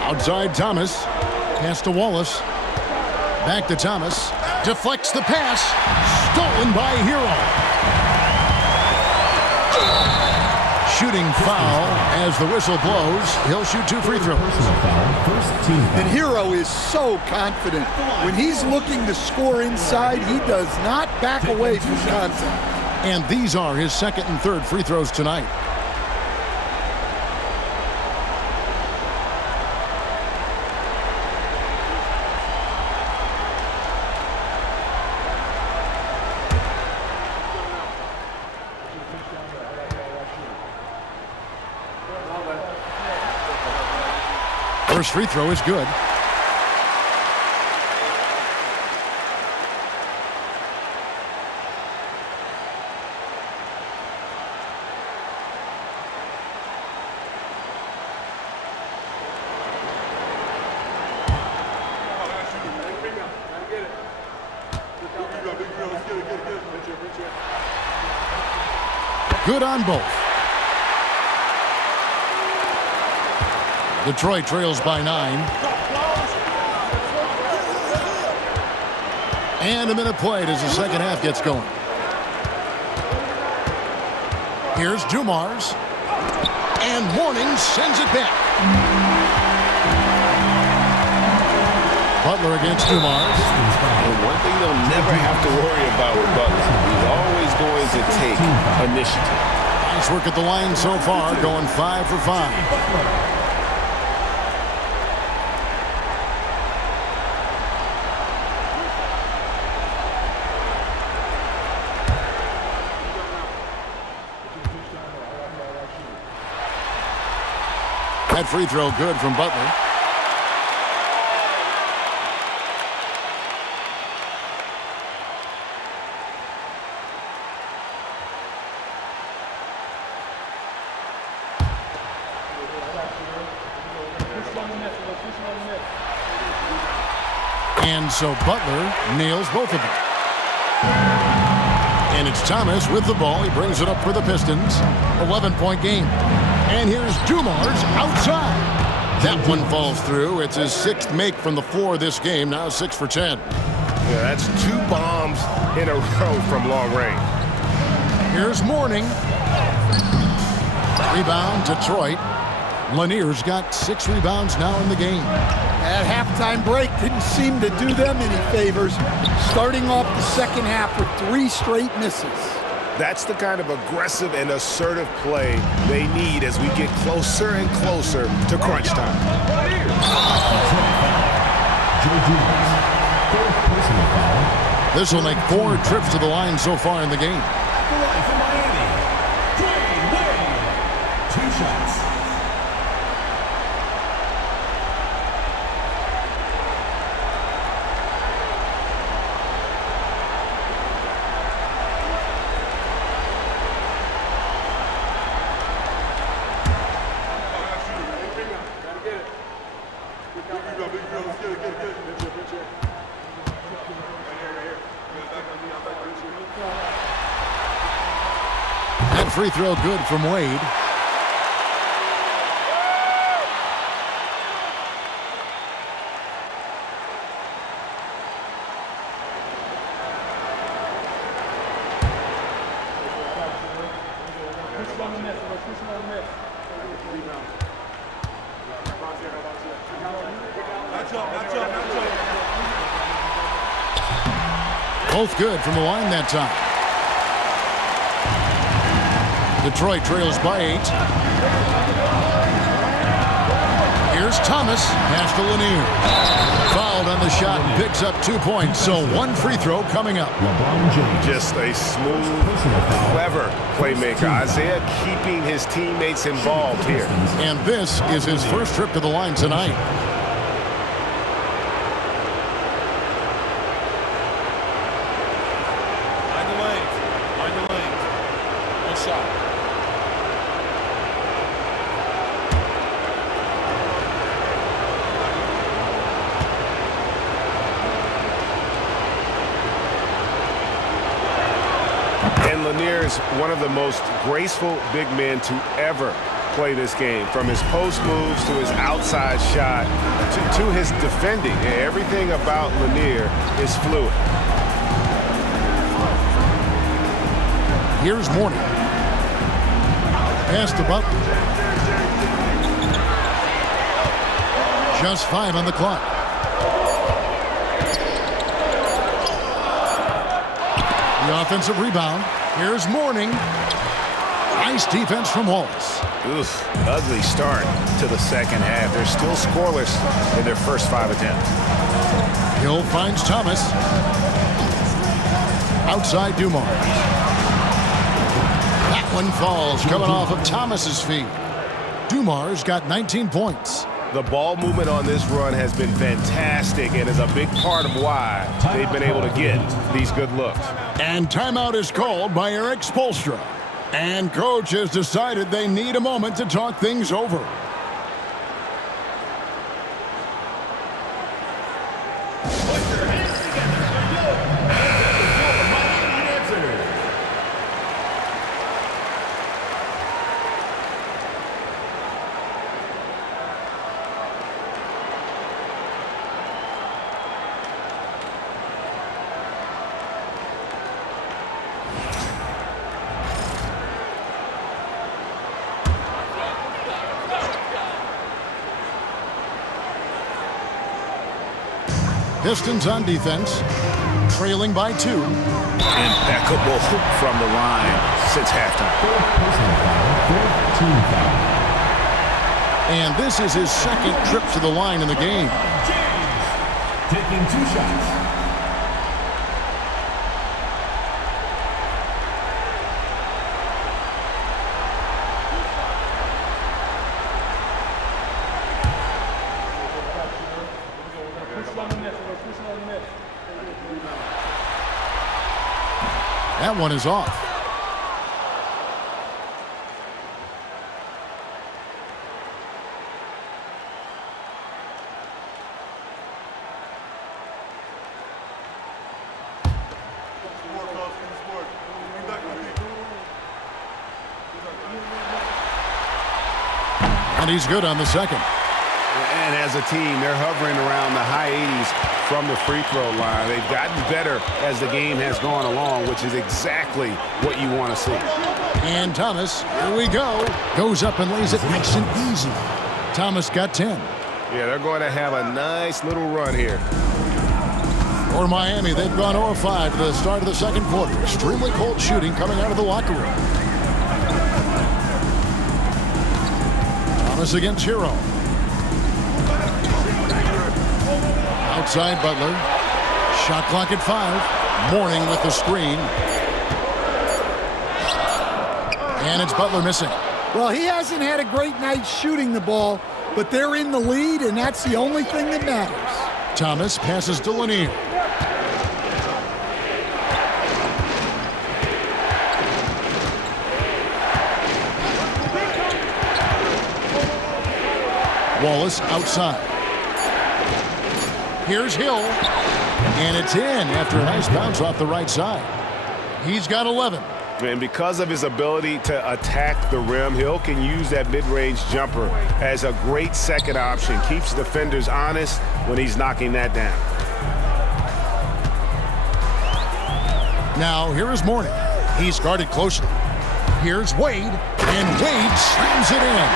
Outside Thomas. Pass to Wallace. Back to Thomas. Deflects the pass. Stolen by Hero. Shooting foul as the whistle blows. He'll shoot 2 free throws. And Hero is so confident. When he's looking to score inside, he does not back away from contact. And these are his second and third free throws tonight. First free throw is good. Good on both. Detroit trails by 9. And a minute played as the second half gets going. Here's Dumars. And Mourning sends it back. Butler against Dumars. And one thing they'll never have to worry about with Butler, he's always going to take initiative. Nice work at the line so far, going 5 for 5. That free throw good from Butler. And so Butler nails both of them. And it's Thomas with the ball. He brings it up for the Pistons. 11-point game. And here's Dumars outside. That one falls through. It's his 6th make from the floor this game. Now 6 for 10. Yeah, that's 2 bombs in a row from long range. Here's Mourning. Rebound, Detroit. Lanier's got 6 rebounds now in the game. That halftime break didn't seem to do them any favors. Starting off the second half with 3 straight misses. That's the kind of aggressive and assertive play they need as we get closer and closer to crunch time. This will make 4 trips to the line so far in the game. That free throw good from Wade. Both good from the line that time. Detroit trails by 8. Here's Thomas. Pass to Lanier. Fouled on the shot. Picks up 2 points. So 1 free throw coming up. Just a smooth, clever playmaker. Isaiah keeping his teammates involved here. And this is his first trip to the line tonight. Lanier's one of the most graceful big men to ever play this game. From his post moves to his outside shot to his defending. Everything about Lanier is fluid. Here's Mourning. Pass to Butler. Just 5 on the clock. The offensive rebound. Here's Mourning. Nice defense from Wallace. Oof, ugly start to the second half. They're still scoreless in their first 5 attempts. Hill finds Thomas. Outside Dumars. That one falls, coming off of Thomas's feet. Dumars got 19 points. The ball movement on this run has been fantastic and is a big part of why they've been able to get these good looks. And timeout is called by Eric Spoelstra. And coach has decided they need a moment to talk things over. Pistons on defense, trailing by 2. Impeccable from the line since halftime. And this is his second trip to the line in the game. Taking 2 shots. That one is off. And he's good on the second. And as a team, they're hovering around the high 80s from the free throw line. They've gotten better as the game has gone along, which is exactly what you want to see. And Thomas, here we go, goes up and lays it nice and easy. Thomas got 10. Yeah, they're going to have a nice little run here. For Miami, they've gone 0-5 to the start of the second quarter. Extremely cold shooting coming out of the locker room. Thomas against Hero. Outside Butler. Shot clock at 5. Mourning with the screen. And it's Butler missing. Well, he hasn't had a great night shooting the ball, but they're in the lead, and that's the only thing that matters. Thomas passes to Lanier. Wallace outside. Here's Hill. And it's in after a nice bounce off the right side. He's got 11. And because of his ability to attack the rim, Hill can use that mid-range jumper as a great second option. Keeps defenders honest when he's knocking that down. Now, here is Mourning. He's guarded closely. Here's Wade. And Wade slams it in.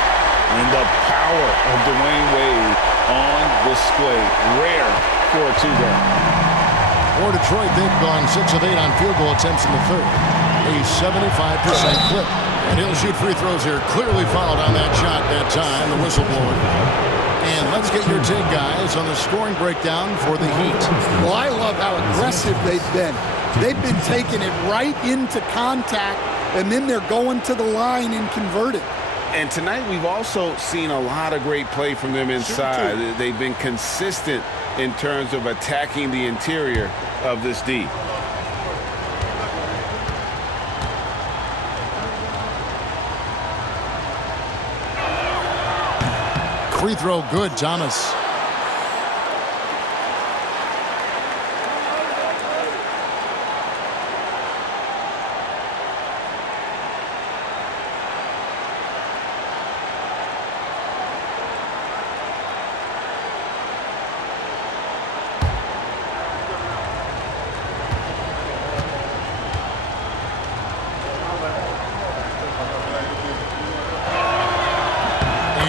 And the power of Dwayne Wade on display. Rare for a two-guard. For Detroit, they've gone 6 of 8 on field goal attempts in the third. A 75% clip. And he'll shoot free throws here. Clearly fouled on that shot that time, the whistle blower. And let's get your take, guys, on the scoring breakdown for the Heat. Well, I love how aggressive they've been. They've been taking it right into contact, and then they're going to the line and converting. And tonight we've also seen a lot of great play from them inside. They've been consistent in terms of attacking the interior of this D. Free throw good, Thomas.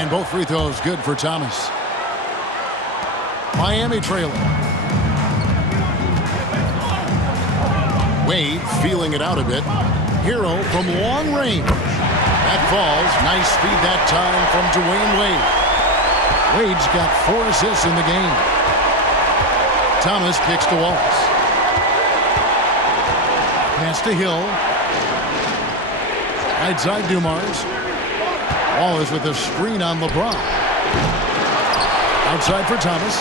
Both free throws good for Thomas. Miami trailing. Wade feeling it out a bit. Hero from long range. That falls. Nice feed that time from Dwayne Wade. Wade's got 4 assists in the game. Thomas kicks to Wallace. Pass to Hill. Right side Dumars. Wallace with a screen on LeBron. Outside for Thomas.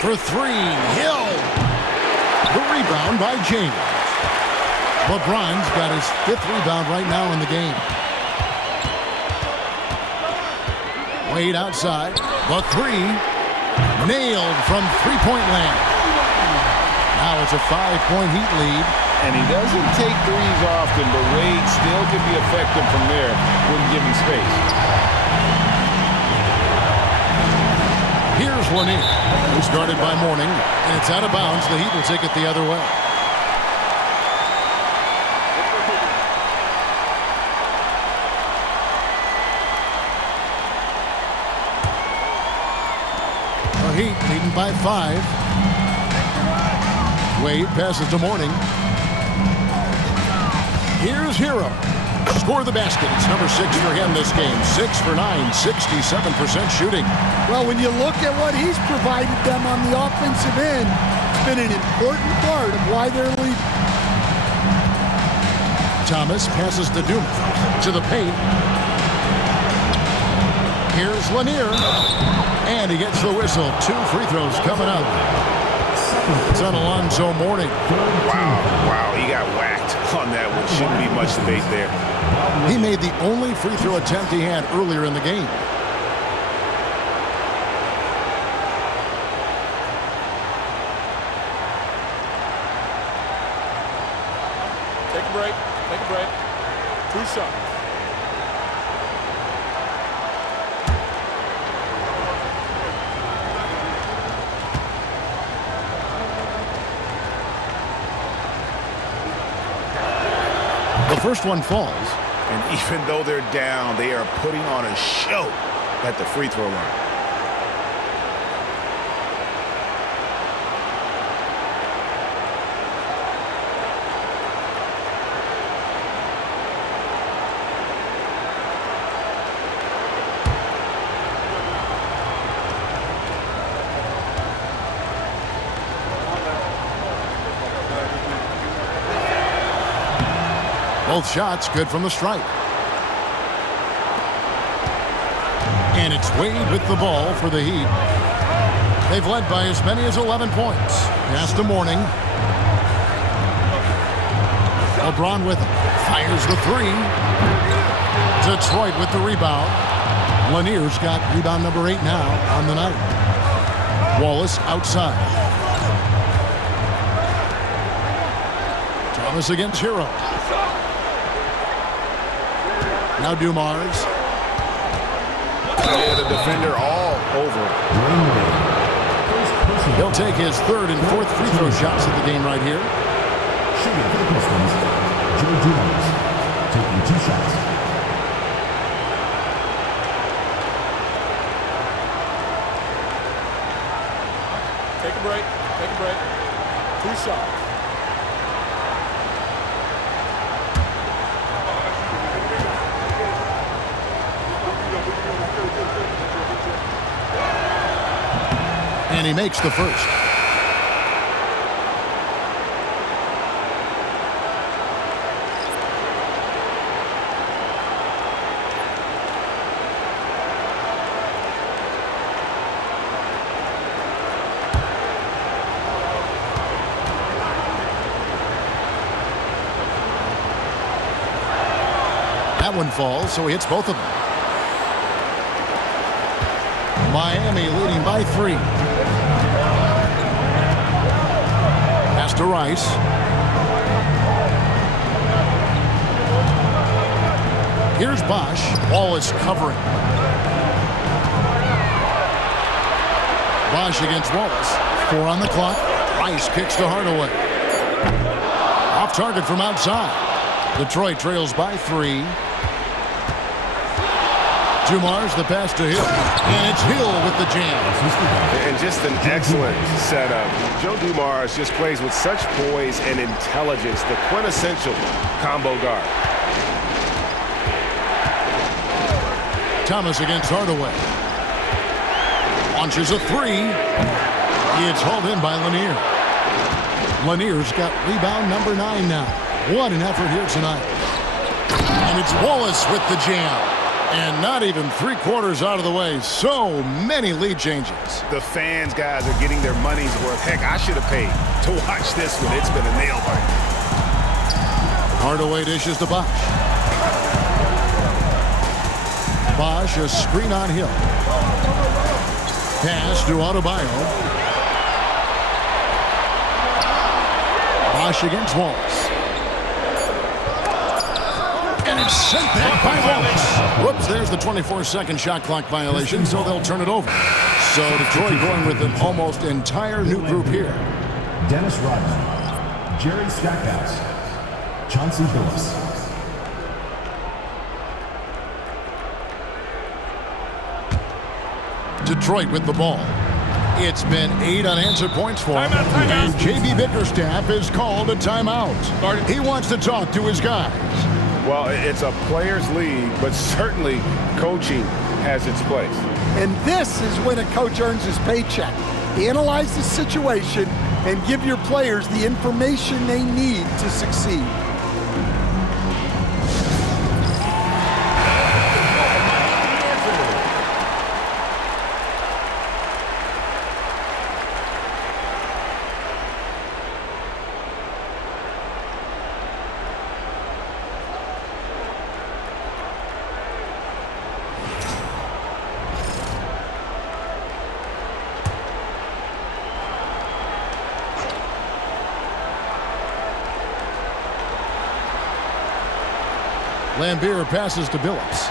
For 3, Hill. The rebound by James. LeBron's got his 5th rebound right now in the game. Wade outside. The 3. Nailed from three-point land. Now it's a 5-point Heat lead. And he doesn't take threes often, but Wade still can be effective from there when given space. Here's Lanier, who started by Mourning, and it's out of bounds. The Heat will take it the other way. The Heat leading by 5. Wade passes to Mourning. Here's Hero. Score the basket. It's number 6 for him this game. 6 for 9, 67% shooting. Well, when you look at what he's provided them on the offensive end, it's been an important part of why they're leading. Thomas passes to Dumas. To the paint. Here's Lanier. And he gets the whistle. 2 free throws coming up. It's on Alonzo Mourning. Wow, he got whacked on that one. Shouldn't be much debate there. He made the only free throw attempt he had earlier in the game. Take a break. Take a break. 2 shots. The first one falls. And even though they're down, they are putting on a show at the free throw line. Both shots good from the stripe. And it's Wade with the ball for the Heat. They've led by as many as 11 points. Pass to Mourning. LeBron with it. Fires the 3. Detroit with the rebound. Lanier's got rebound number 8 now on the night. Wallace outside. Thomas against Hero. Now Dumars. Yeah, the defender all over. He'll take his 3rd and 4th free throw shots of the game right here. Shooting for the Pistons, Joe Dumars, taking 2 shots. Take a break. Take a break. 2 shots. And he makes the first. That one falls, so he hits both of them. Miami leading by 3. Pass to Rice. Here's Bosch. Wallace covering. Bosch against Wallace. 4 on the clock. Rice kicks to Hardaway. Off target from outside. Detroit trails by 3. Dumars the pass to Hill, and it's Hill with the jam. And just an excellent setup. Joe Dumars just plays with such poise and intelligence, the quintessential combo guard. Thomas against Hardaway. Launches a 3. It's hauled in by Lanier. Lanier's got rebound number 9 now. What an effort here tonight. And it's Wallace with the jam. And not even 3/4 out of the way. So many lead changes. The fans, guys, are getting their money's worth. Heck, I should have paid to watch this one. It's been a nail biter. Hardaway dishes to Bosch. Bosch, a screen on Hill. Pass to Adebayo. Bosch against Wallace. And it's sent back by Wallace. Whoops, there's the 24-second shot clock violation, so they'll turn it over. So Detroit going with an almost entire new group here. Dennis Rodman, Jerry Stackhouse, Chauncey Billups. Detroit with the ball. It's been 8 unanswered points for him. And J.B. Bickerstaff is called a timeout. He wants to talk to his guys. Well, it's a players' league, but certainly coaching has its place. And this is when a coach earns his paycheck. Analyze the situation and give your players the information they need to succeed. Lambeer passes to Billups.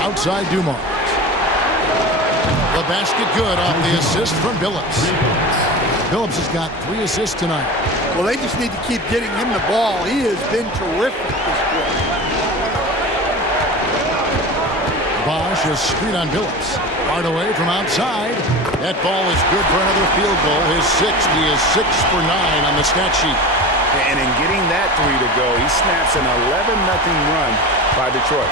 Outside Dumars. The basket good off the assist from Billups. Billups has got 3 assists tonight. Well, they just need to keep getting him the ball. He has been terrific this quarter. Bosch, a screen on Billups. Hardaway from outside. That ball is good for another field goal. His 6th. He is 6 for 9 on the stat sheet. And in getting that 3 to go, he snaps an 11-0 run by Detroit.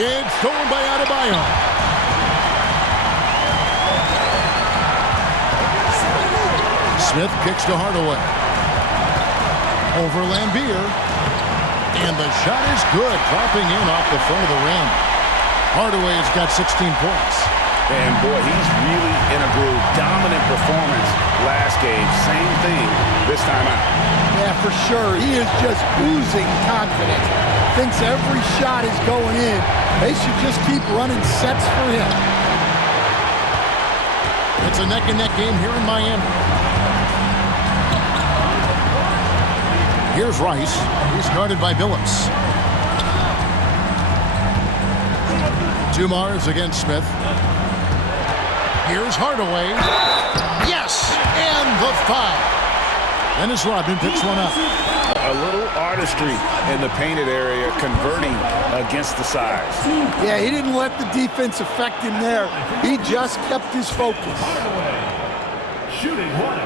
It's stolen by Adebayo. Smith kicks to Hardaway. Over Lambeer. And the shot is good, dropping in off the front of the rim. Hardaway's got 16 points. And boy, he's really in a groove. Dominant performance last game. Same thing this time out. Yeah, for sure. He is just oozing confidence. Thinks every shot is going in. They should just keep running sets for him. It's a neck-and-neck game here in Miami. Here's Rice. He's guarded by Billups. Dumars against Smith. Here's Hardaway. Yes! And the foul. Dennis Rodman picks one up. A little artistry in the painted area, converting against the size. Yeah, he didn't let the defense affect him there. He just kept his focus. Shooting one.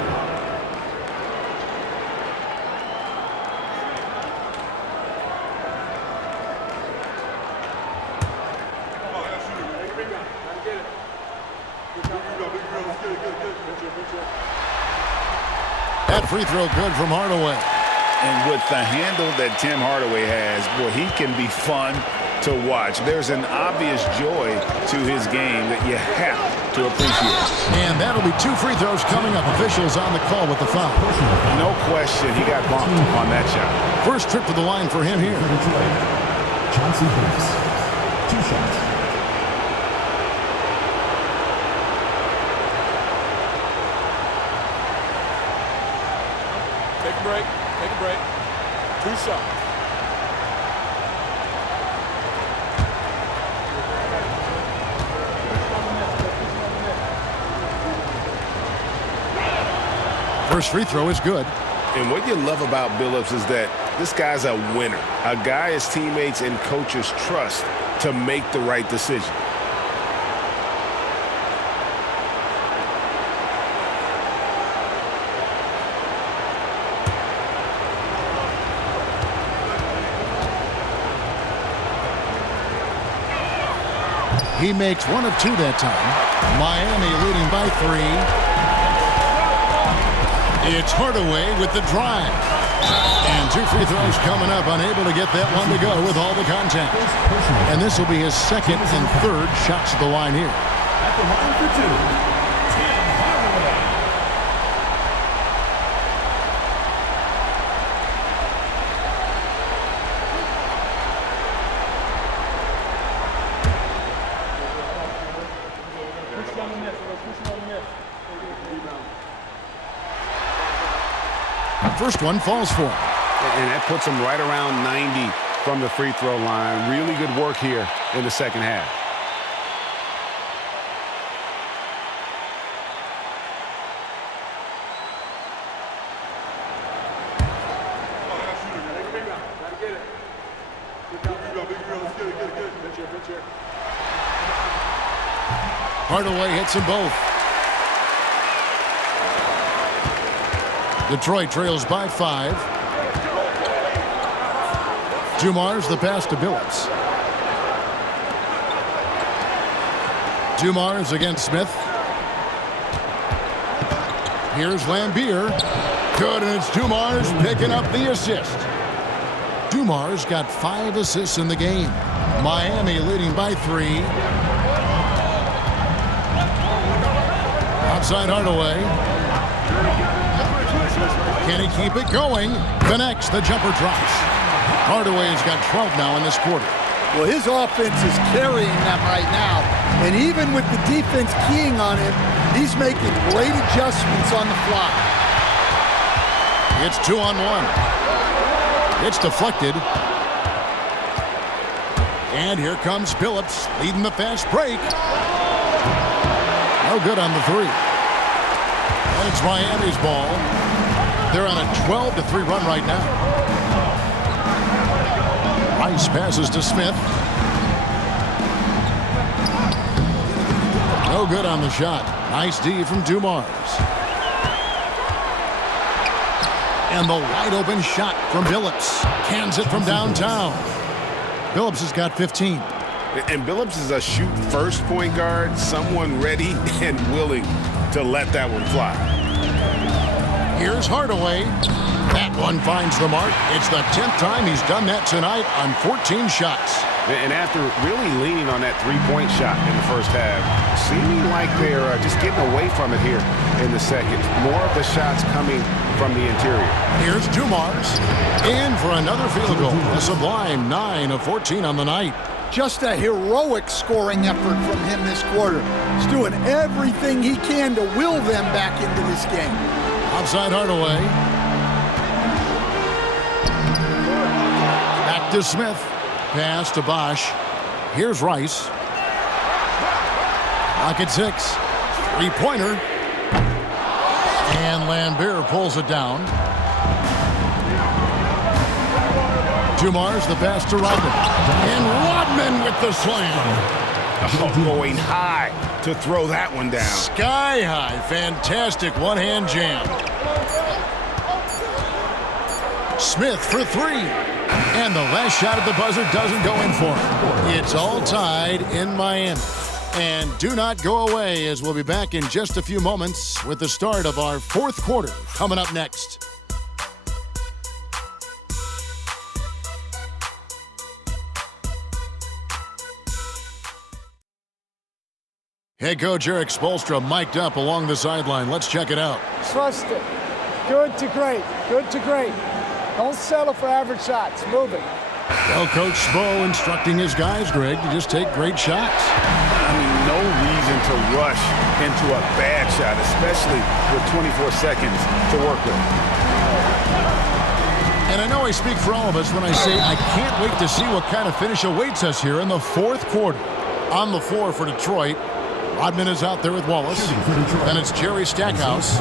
That free throw good from Hardaway. And with the handle that Tim Hardaway has, boy, he can be fun to watch. There's an obvious joy to his game that you have to appreciate. And that'll be 2 free throws coming up. Officials on the call with the foul. No question, he got bumped on that shot. First trip to the line for him here. Chauncey Billups. 2 shots. Take a break. Take a break. 2 shots. First free throw is good. And what you love about Billups is that this guy's a winner, a guy his teammates and coaches trust to make the right decision. He makes 1 of 2 that time. Miami leading by 3. It's Hardaway with the drive. And 2 free throws coming up, unable to get that one to go with all the contact. And this will be his 2nd and 3rd shots at the line here. At the line for 2, Tim Hardaway. First one falls for him. And that puts him right around 90 from the free throw line. Really good work here in the second half. Hardaway hits them both. Detroit trails by 5. Dumars the pass to Billups. Dumars against Smith. Here's Lambier. Good, and it's Dumars picking up the assist. Dumars got 5 assists in the game. Miami leading by 3. Outside Hardaway. Can he keep it going? Connects, the jumper drops. Hardaway's got 12 now in this quarter. Well, his offense is carrying them right now. And even with the defense keying on him, he's making great adjustments on the fly. It's 2-on-1. It's deflected. And here comes Billups leading the fast break. No good on the 3. And it's Miami's ball. They're on a 12-3 run right now. Rice passes to Smith. No good on the shot. Nice D from Dumars. And the wide open shot from Billups. Cans it from downtown. Billups has got 15. And Billups is a shoot-first point guard, someone ready and willing to let that one fly. Here's Hardaway. That one finds the mark. It's the 10th time he's done that tonight on 14 shots. And after really leaning on that three-point shot in the first half, seeming like they're just getting away from it here in the second. More of the shots coming from the interior. Here's Dumars. In for another field goal. A sublime 9 of 14 on the night. Just a heroic scoring effort from him this quarter. He's doing everything he can to will them back into this game. Outside Hardaway. Back to Smith. Pass to Bosch. Here's Rice. Clock at 6. Three-pointer. And Lambier pulls it down. Dumars the pass to Rodman. And Rodman with the slam. Oh, going high to throw that one down. Sky high. Fantastic one-hand jam. Smith for three. And the last shot at the buzzer doesn't go in for him. It's all tied in Miami. And do not go away, as we'll be back in just a few moments with the start of our fourth quarter coming up next. Head coach Eric Spoelstra mic'd up along the sideline. Let's check it out. Trust it. Good to great. Good to great. Don't settle for average shots. Move it. Well, Coach Spo instructing his guys, Greg, to just take great shots. I mean, no reason to rush into a bad shot, especially with 24 seconds to work with. And I know I speak for all of us when I say I can't wait to see what kind of finish awaits us here in the fourth quarter. On the floor for Detroit, Rodman is out there with Wallace. Then it's Jerry Stackhouse.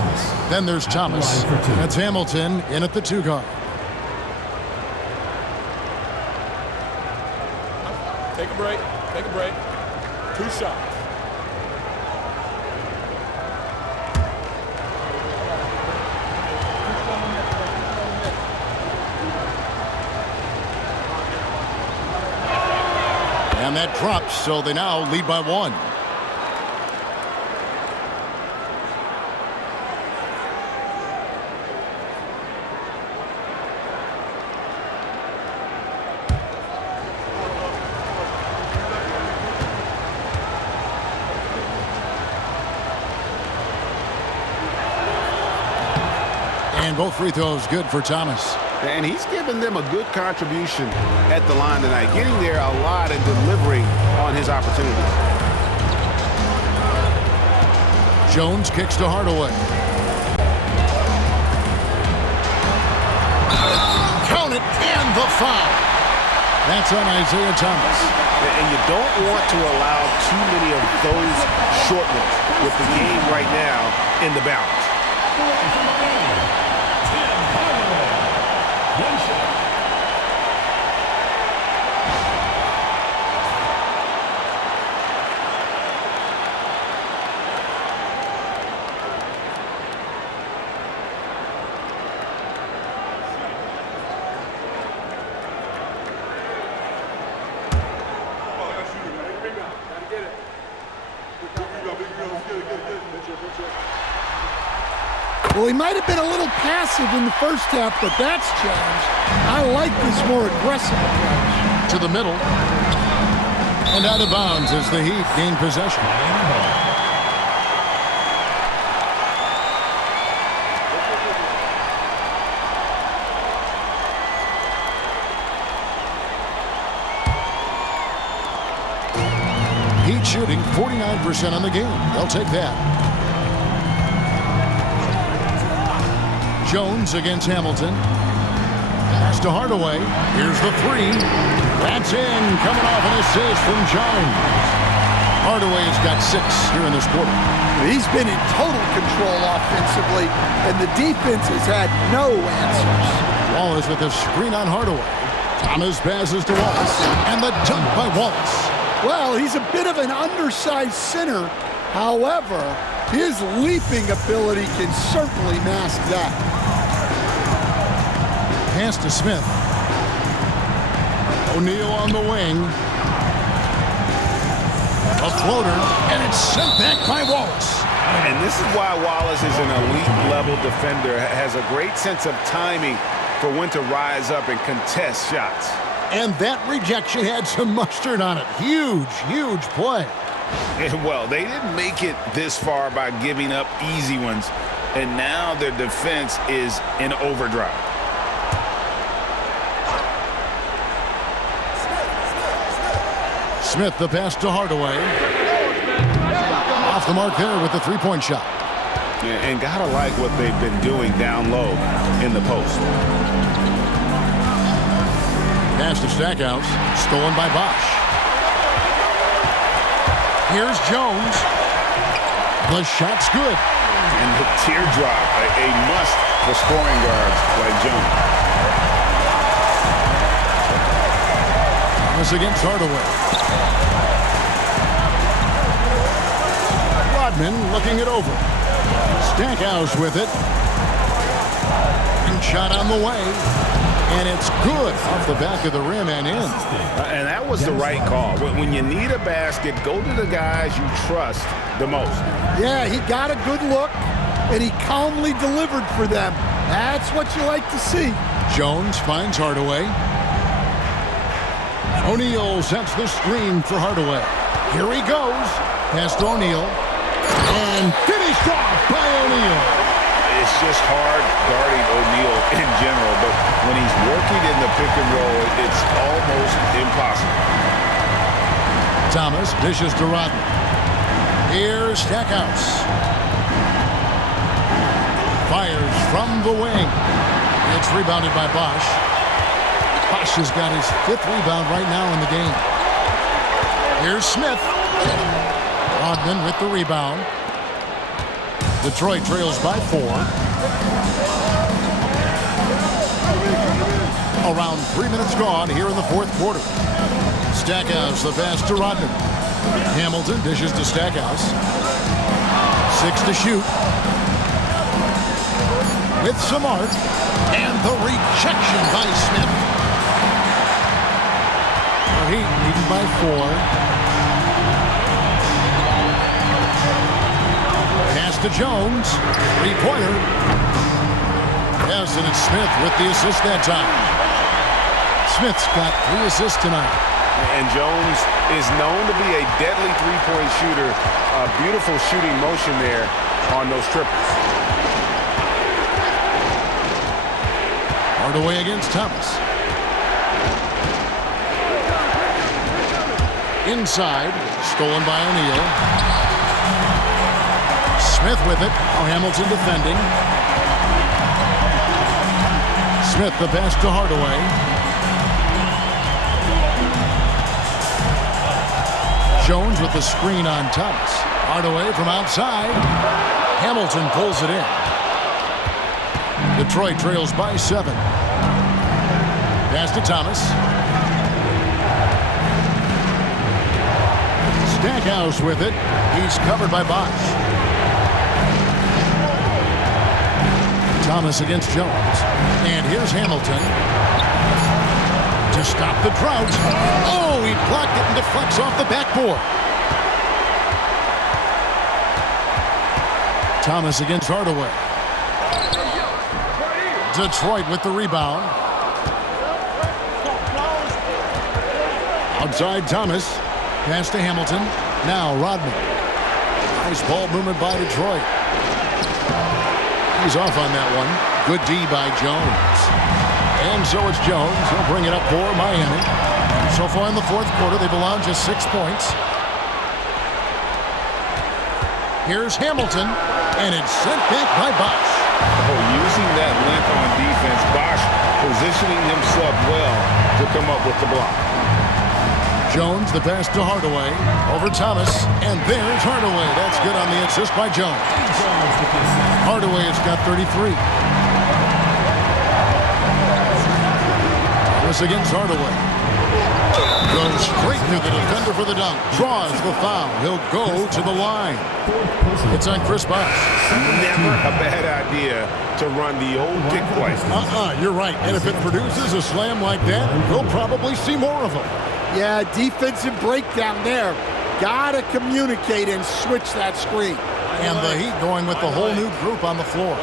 Then there's Thomas. That's Hamilton in at the 2 guard. Take a break. Take a break. 2 shots. And that drops, so they now lead by 1. And both free throws good for Thomas. And he's given them a good contribution at the line tonight, getting there a lot and delivering on his opportunities. Jones kicks to Hardaway. Count it, and the foul. That's on Isaiah Thomas. And you don't want to allow too many of those short ones with the game right now in the balance. Well, he might have been a little passive in the first half, but that's changed. I like this more aggressive approach. To the middle. And out of bounds as the Heat gain possession. Heat shooting 49% on the game. They'll take that. Jones against Hamilton. Pass to Hardaway. Here's the 3. That's in. Coming off an assist from Jones. Hardaway has got 6 here in this quarter. He's been in total control offensively, and the defense has had no answers. Wallace with a screen on Hardaway. Thomas passes to Wallace. And the dunk by Wallace. Well, he's a bit of an undersized center. However, his leaping ability can certainly mask that. Pass to Smith. O'Neal on the wing. A floater, and it's sent back by Wallace. And this is why Wallace is an elite-level defender, has a great sense of timing for when to rise up and contest shots. And that rejection had some mustard on it. Huge, huge play. And well, they didn't make it this far by giving up easy ones, and now their defense is in overdrive. Smith, the pass to Hardaway. Off the mark there with the three-point shot. And gotta like what they've been doing down low in the post. Pass to Stackhouse, stolen by Bosch. Here's Jones. The shot's good. And the teardrop, a must for scoring guards like Jones. Thomas against Hardaway. Rodman looking it over. Stackhouse with it. And shot on the way. And it's good off the back of the rim and in. And that was the right call. When you need a basket, go to the guys you trust the most. Yeah, he got a good look, and he calmly delivered for them. That's what you like to see. Jones finds Hardaway. O'Neal sets the screen for Hardaway. Here he goes. Past O'Neal. And finished off by O'Neal. It's just hard guarding O'Neal in general, but when he's working in the pick and roll, it's almost impossible. Thomas dishes to Rodman. Here's Stackhouse. Fires from the wing. It's rebounded by Bosch. Bosch has got his 5th rebound right now in the game. Here's Smith. Rodman with the rebound. Detroit trails by 4. Around 3 minutes gone here in the 4th quarter. Stackhouse the pass to Rodman. Hamilton dishes to Stackhouse. 6 to shoot. With some art. And the rejection by Smith. Heat leading by 4. Pass to Jones. 3-pointer. Yes, and it's Smith with the assist that time. Smith's got 3 assists tonight. And Jones is known to be a deadly three-point shooter. A beautiful shooting motion there on those triples. Hardaway against Thomas. Inside. Stolen by O'Neal. Smith with it. Oh, Hamilton defending. Smith the pass to Hardaway. Jones with the screen on Thomas. Hardaway from outside. Hamilton pulls it in. Detroit trails by 7. Pass to Thomas. Stackhouse with it. He's covered by Bosch. Thomas against Jones. And here's Hamilton. To stop the drought. Oh, he blocked it and deflects off the backboard. Thomas against Hardaway. Detroit with the rebound. Outside Thomas. Pass to Hamilton. Now Rodman. Nice ball movement by Detroit. He's off on that one. Good D by Jones. And so it's Jones. He'll bring it up for Miami. So far in the 4th quarter, they've allowed just 6 points. Here's Hamilton. And it's sent back by Bosch. Oh, using that length on defense, Bosch positioning himself well to come up with the block. Jones, the pass to Hardaway. Over Thomas. And there's Hardaway. That's good on the assist by Jones. Hardaway has got 33. Thomas against Hardaway. Goes straight through the defender for the dunk. Draws the foul. He'll go to the line. It's on Chris Bosh. Never a bad idea to run the old kick play. You're right. And if it produces a slam like that, we'll probably see more of them. Yeah, defensive breakdown there. Gotta communicate and switch that screen. And the Heat going with the whole new group on the floor.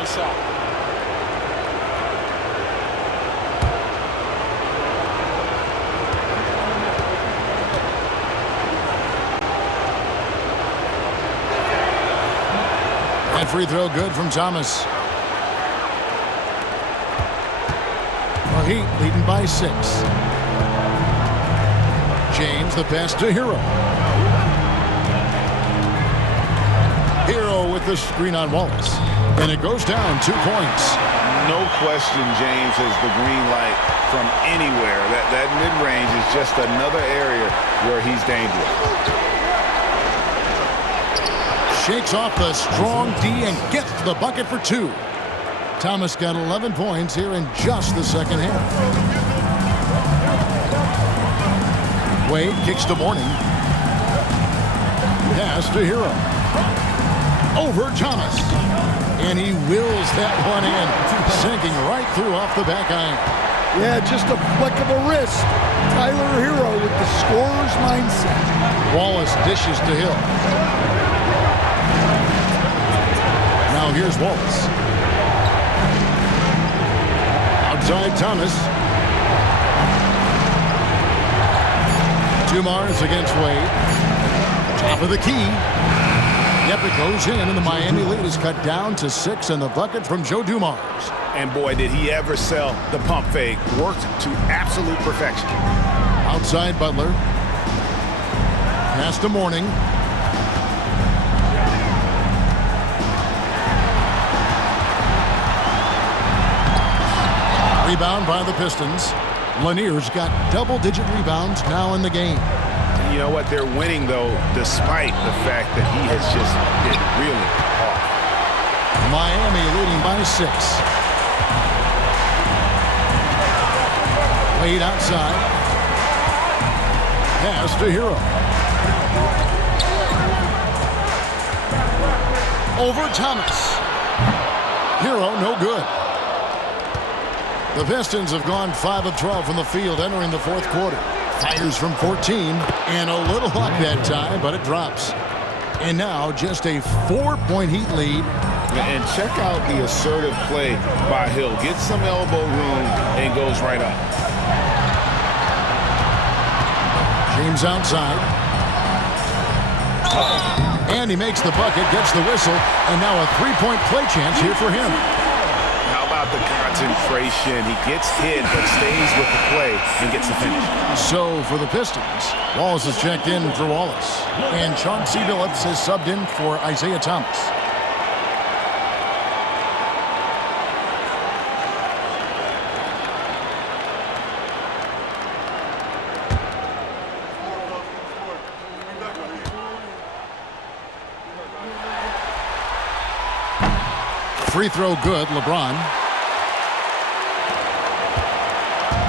That free throw good from Thomas. The Heat leading by 6. James the pass to Hero. Hero with the screen on Wallace. And it goes down 2 points. No question James has the green light from anywhere. That mid-range is just another area where he's dangerous. Shakes off the strong D and gets the bucket for 2. Thomas got 11 points here in just the second half. Wade kicks to Mourning. Pass to Hero. Over Thomas. And he wills that one in, sinking right through off the back iron. Yeah, just a flick of a wrist. Tyler Hero with the scorer's mindset. Wallace dishes to Hill. Now here's Wallace. Outside Thomas. Dumars against Wade. Top of the key. Yep, it goes in, and the Miami lead is cut down to 6, and the bucket from Joe Dumars. And boy, did he ever sell the pump fake. Worked to absolute perfection. Outside Butler. Pass to Mourning. Rebound by the Pistons. Lanier's got double-digit rebounds now in the game. You know what? They're winning, though, despite the fact that he has just been really off. Miami leading by 6. Wade outside. Pass to Hero. Over Thomas. Hero, no good. The Pistons have gone 5 of 12 from the field entering the fourth quarter. Fires from 14, and a little luck that time, but it drops. And now just a 4-point Heat lead. And check out the assertive play by Hill. Gets some elbow room and goes right up. James outside. And he makes the bucket, gets the whistle, and now a 3-point play chance here for him. How about the concentration? He gets hit, but stays with the play and gets the finish. So for the Pistons, Wallace is checked in for Wallace. And Chauncey Billups is subbed in for Isaiah Thomas. Free throw good, LeBron.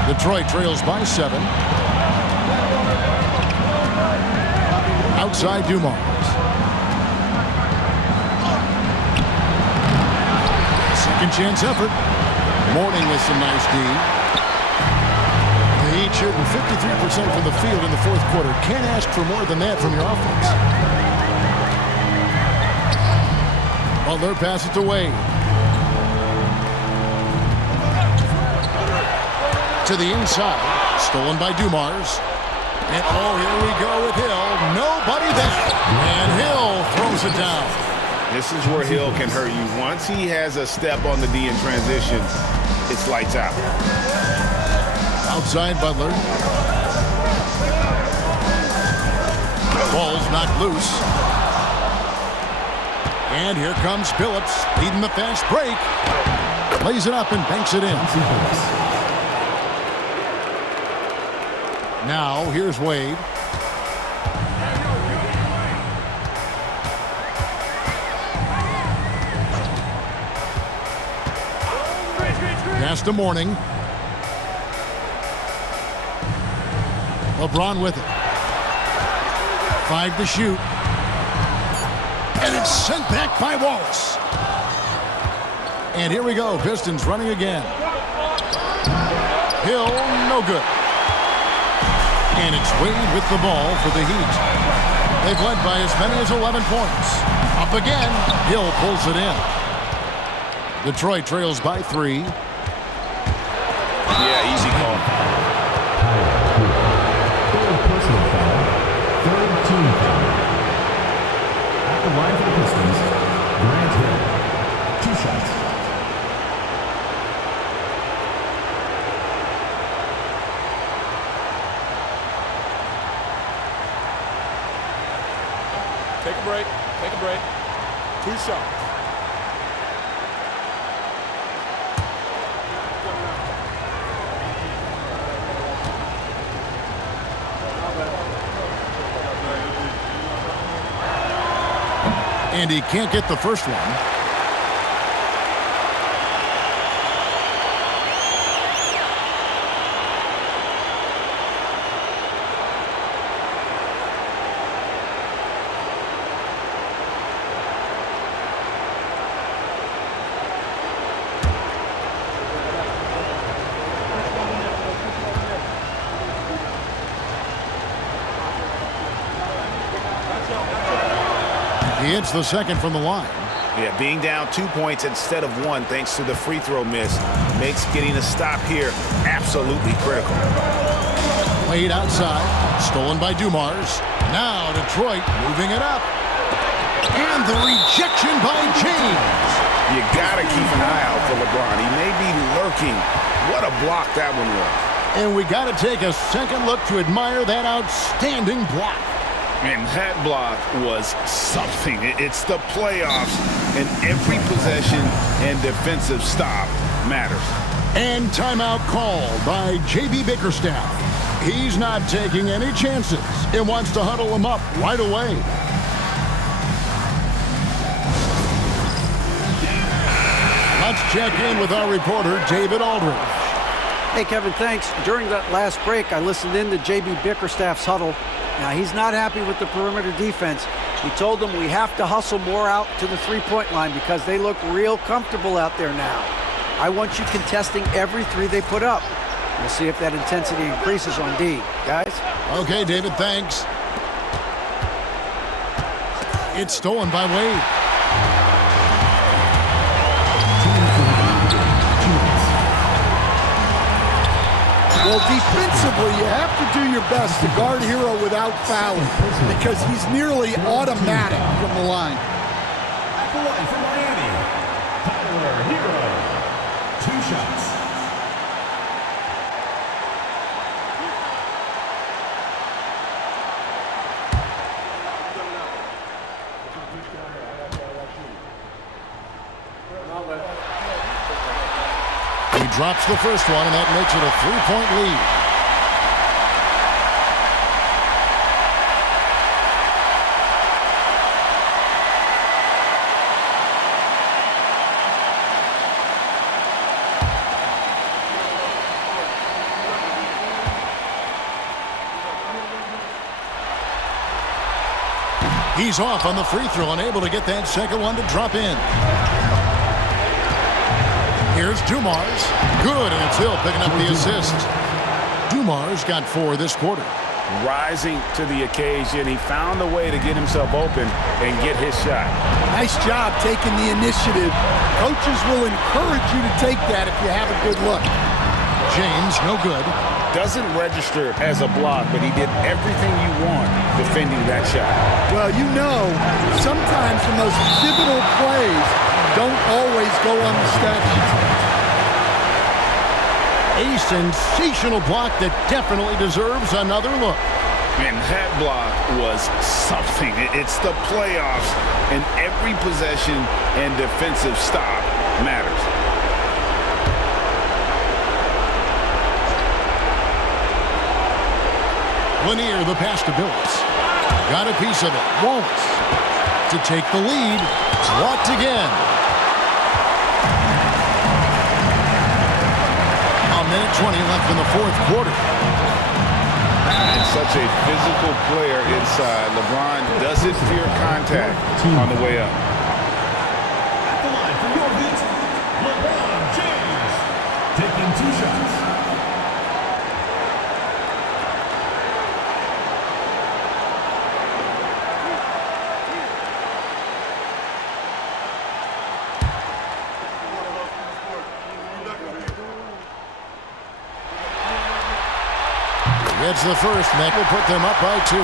Detroit trails by 7. Outside Dumars. Second chance effort. Mourning with some nice D. The Heat shooting 53% from the field in the fourth quarter. Can't ask for more than that from your offense. Butler passes to Wade. To the inside. Stolen by Dumars. And oh, here we go with Hill. Nobody there. And Hill throws it down. This is where Hill can hurt you. Once he has a step on the D in transition, it's lights out. Outside Butler. Ball's knocked loose. And here comes Billups, leading the fast break. Lays it up and banks it in. Now, here's Wade. Pass to Mourning. LeBron with it. 5 to shoot. And it's sent back by Wallace. And here we go. Pistons running again. Hill, no good. And it's Wade with the ball for the Heat. They've led by as many as 11 points. Up again. Hill pulls it in. Detroit trails by 3. Yeah, easy call. Personal foul. Third team foul. At the line for the Pistons, Grant Hill. 2 shots. Take a break. Take a break. 2 shots. And he can't get the first one. He hits the second from the line. Yeah, being down 2 points instead of 1 thanks to the free throw miss makes getting a stop here absolutely critical. Played outside, stolen by Dumars. Now Detroit moving it up. And the rejection by James. You got to keep an eye out for LeBron. He may be lurking. What a block that one was. And we got to take a second look to admire that outstanding block. And that block was something. It's the playoffs, and every possession and defensive stop matters. And timeout called by J.B. Bickerstaff. He's not taking any chances and wants to huddle him up right away. Let's check in with our reporter, David Aldridge. Hey, Kevin, thanks. During that last break, I listened in to J.B. Bickerstaff's huddle. Now, he's not happy with the perimeter defense. He told them we have to hustle more out to the three-point line because they look real comfortable out there now. I want you contesting every three they put up. We'll see if that intensity increases on D. Guys? Okay, David, thanks. It's stolen by Wade. Well, defensively, you have to do your best to guard Hero without fouling because he's nearly automatic from the line. At the line for Miami, Tyler Hero. 2 shots. He drops the first one, and that makes it a 3-point lead. He's off on the free throw, unable to get that second one to drop in. Here's Dumars. Good, and it's Hill picking up the assist. Dumars got 4 this quarter. Rising to the occasion, he found a way to get himself open and get his shot. Nice job taking the initiative. Coaches will encourage you to take that if you have a good look. James, no good. Doesn't register as a block, but he did everything you want defending that shot. Well, you know, sometimes the most pivotal plays don't always go on the stat sheet. A sensational block that definitely deserves another look. And that block was something. It's the playoffs, and every possession and defensive stop matters. Lanier, the pass to Billups. Got a piece of it. Won't. To take the lead. Blocked again. A minute 20 left in the fourth quarter. And such a physical player inside. LeBron doesn't fear contact on the way up. At the line for your hit, LeBron James. Taking 2 shots. Gets the first, and that will put them up by 2.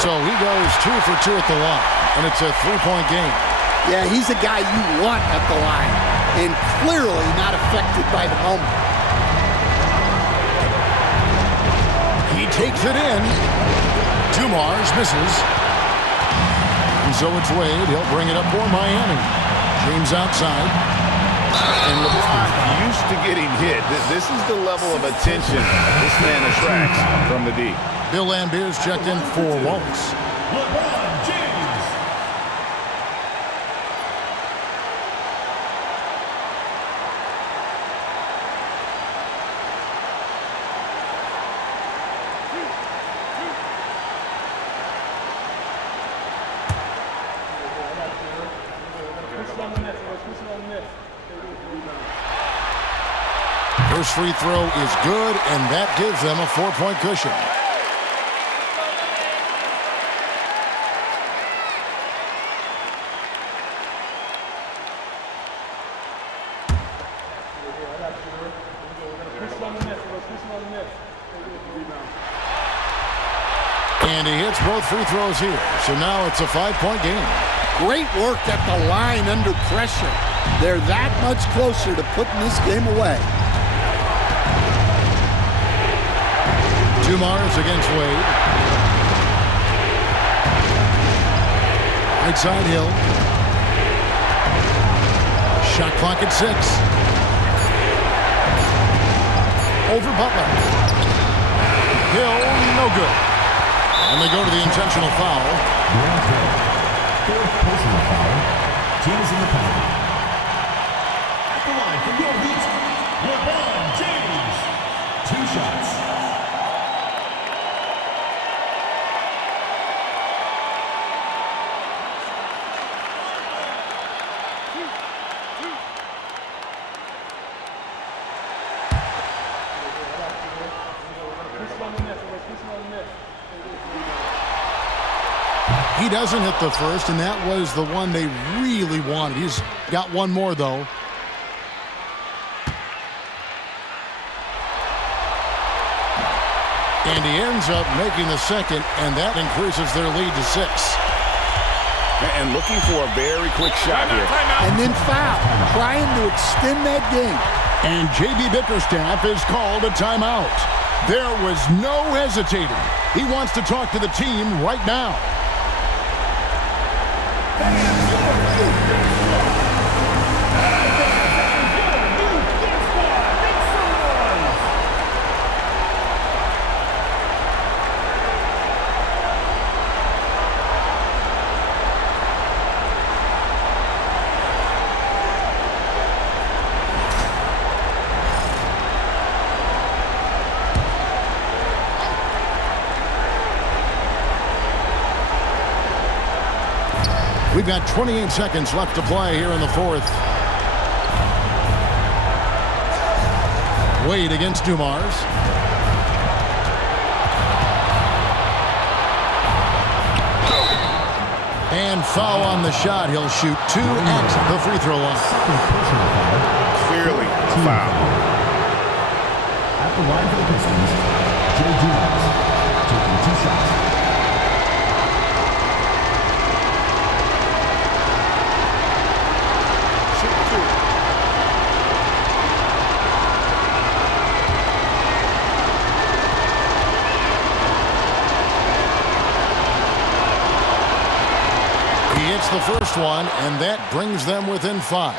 So he goes 2 for 2 at the line, and it's a 3-point game. Yeah, he's a guy you want at the line, and clearly not affected by the moment. He takes it in. Dumars misses. And so it's Wade. He'll bring it up for Miami. James outside. And LeBron used to getting hit. This is the level of attention this man attracts from the D. Bill Lambert's checked in for Wallace. LeBron James. First free throw is good, and that gives them a 4-point cushion. And he hits both free throws here. So now it's a 5-point game. Great work at the line under pressure. They're that much closer to putting this game away. Dumars against Wade. Right side Hill. Shot clock at 6. Over Butler. Hill, no good. And they go to the intentional foul. Fourth personal foul. Teams in the penalty. At the line for your Heat, LeBron James. 2 shots. He doesn't hit the first, and that was the one they really wanted. He's got one more, though. And he ends up making the second, and that increases their lead to 6. And looking for a very quick shot here. And then foul, trying to extend that game. And J.B. Bickerstaff is called a timeout. There was no hesitating. He wants to talk to the team right now. We've got 28 seconds left to play here in the fourth. Wade against Dumars. And foul on the shot. He'll shoot 2 at the free throw line. Clearly a foul. At the line for the Pistons, Joe Dumars taking 2 shots. The first one, and that brings them within 5.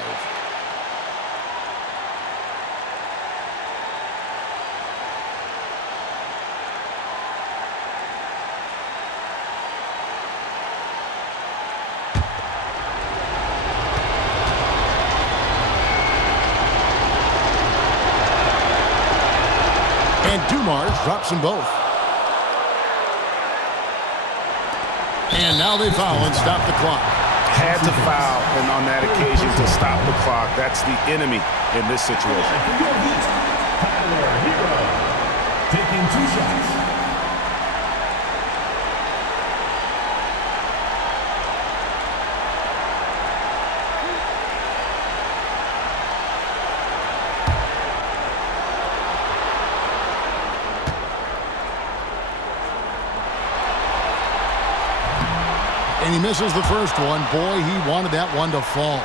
And Dumars drops them both. And now they foul and stop the clock. Had to foul, and on that occasion to stop the clock. That's the enemy in this situation. Taking 2 shots. And he misses the first one. Boy, he wanted that one to fall.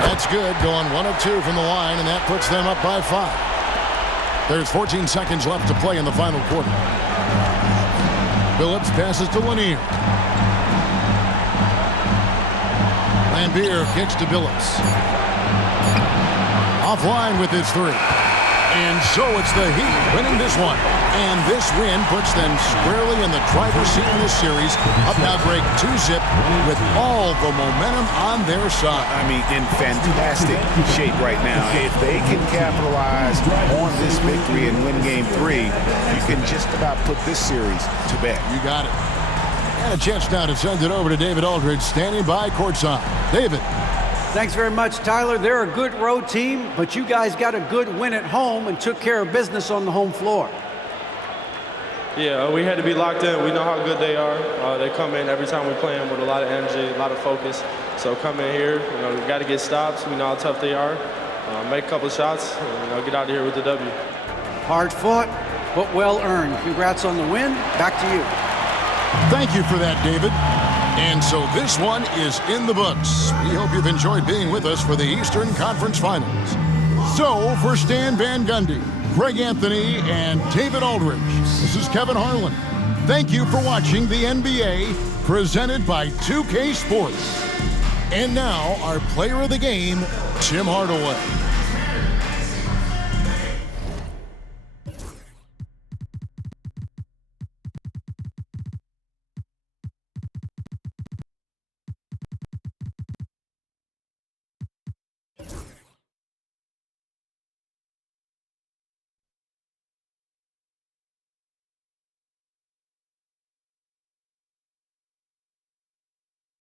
That's good, going 1 of 2 from the line, and that puts them up by 5. There's 14 seconds left to play in the final quarter. Phillips passes to Lanier. Lambier kicks to Billups. Offline with his 3. And so it's the Heat winning this one. And this win puts them squarely in the driver's seat in this series. Up now, Greg, 2-zip with all the momentum on their side. I mean, in fantastic shape right now. If they can capitalize on this victory and win Game 3, you can just about put this series to bed. You got it. And a chance now to send it over to David Aldridge, standing by courtside. David. Thanks very much, Tyler. They're a good road team, but you guys got a good win at home and took care of business on the home floor. Yeah, we had to be locked in. We know how good they are. They come in every time we play them with a lot of energy, a lot of focus. So come in here, we got to get stops. We know how tough they are. Make a couple shots, and get out of here with the W. Hard fought, but well earned. Congrats on the win. Back to you. Thank you for that, David. And so this one is in the books. We hope you've enjoyed being with us for the Eastern Conference Finals. So for Stan Van Gundy, Greg Anthony, and David Aldridge, this is Kevin Harlan. Thank you for watching the NBA presented by 2K Sports. And now our player of the game, Tim Hardaway.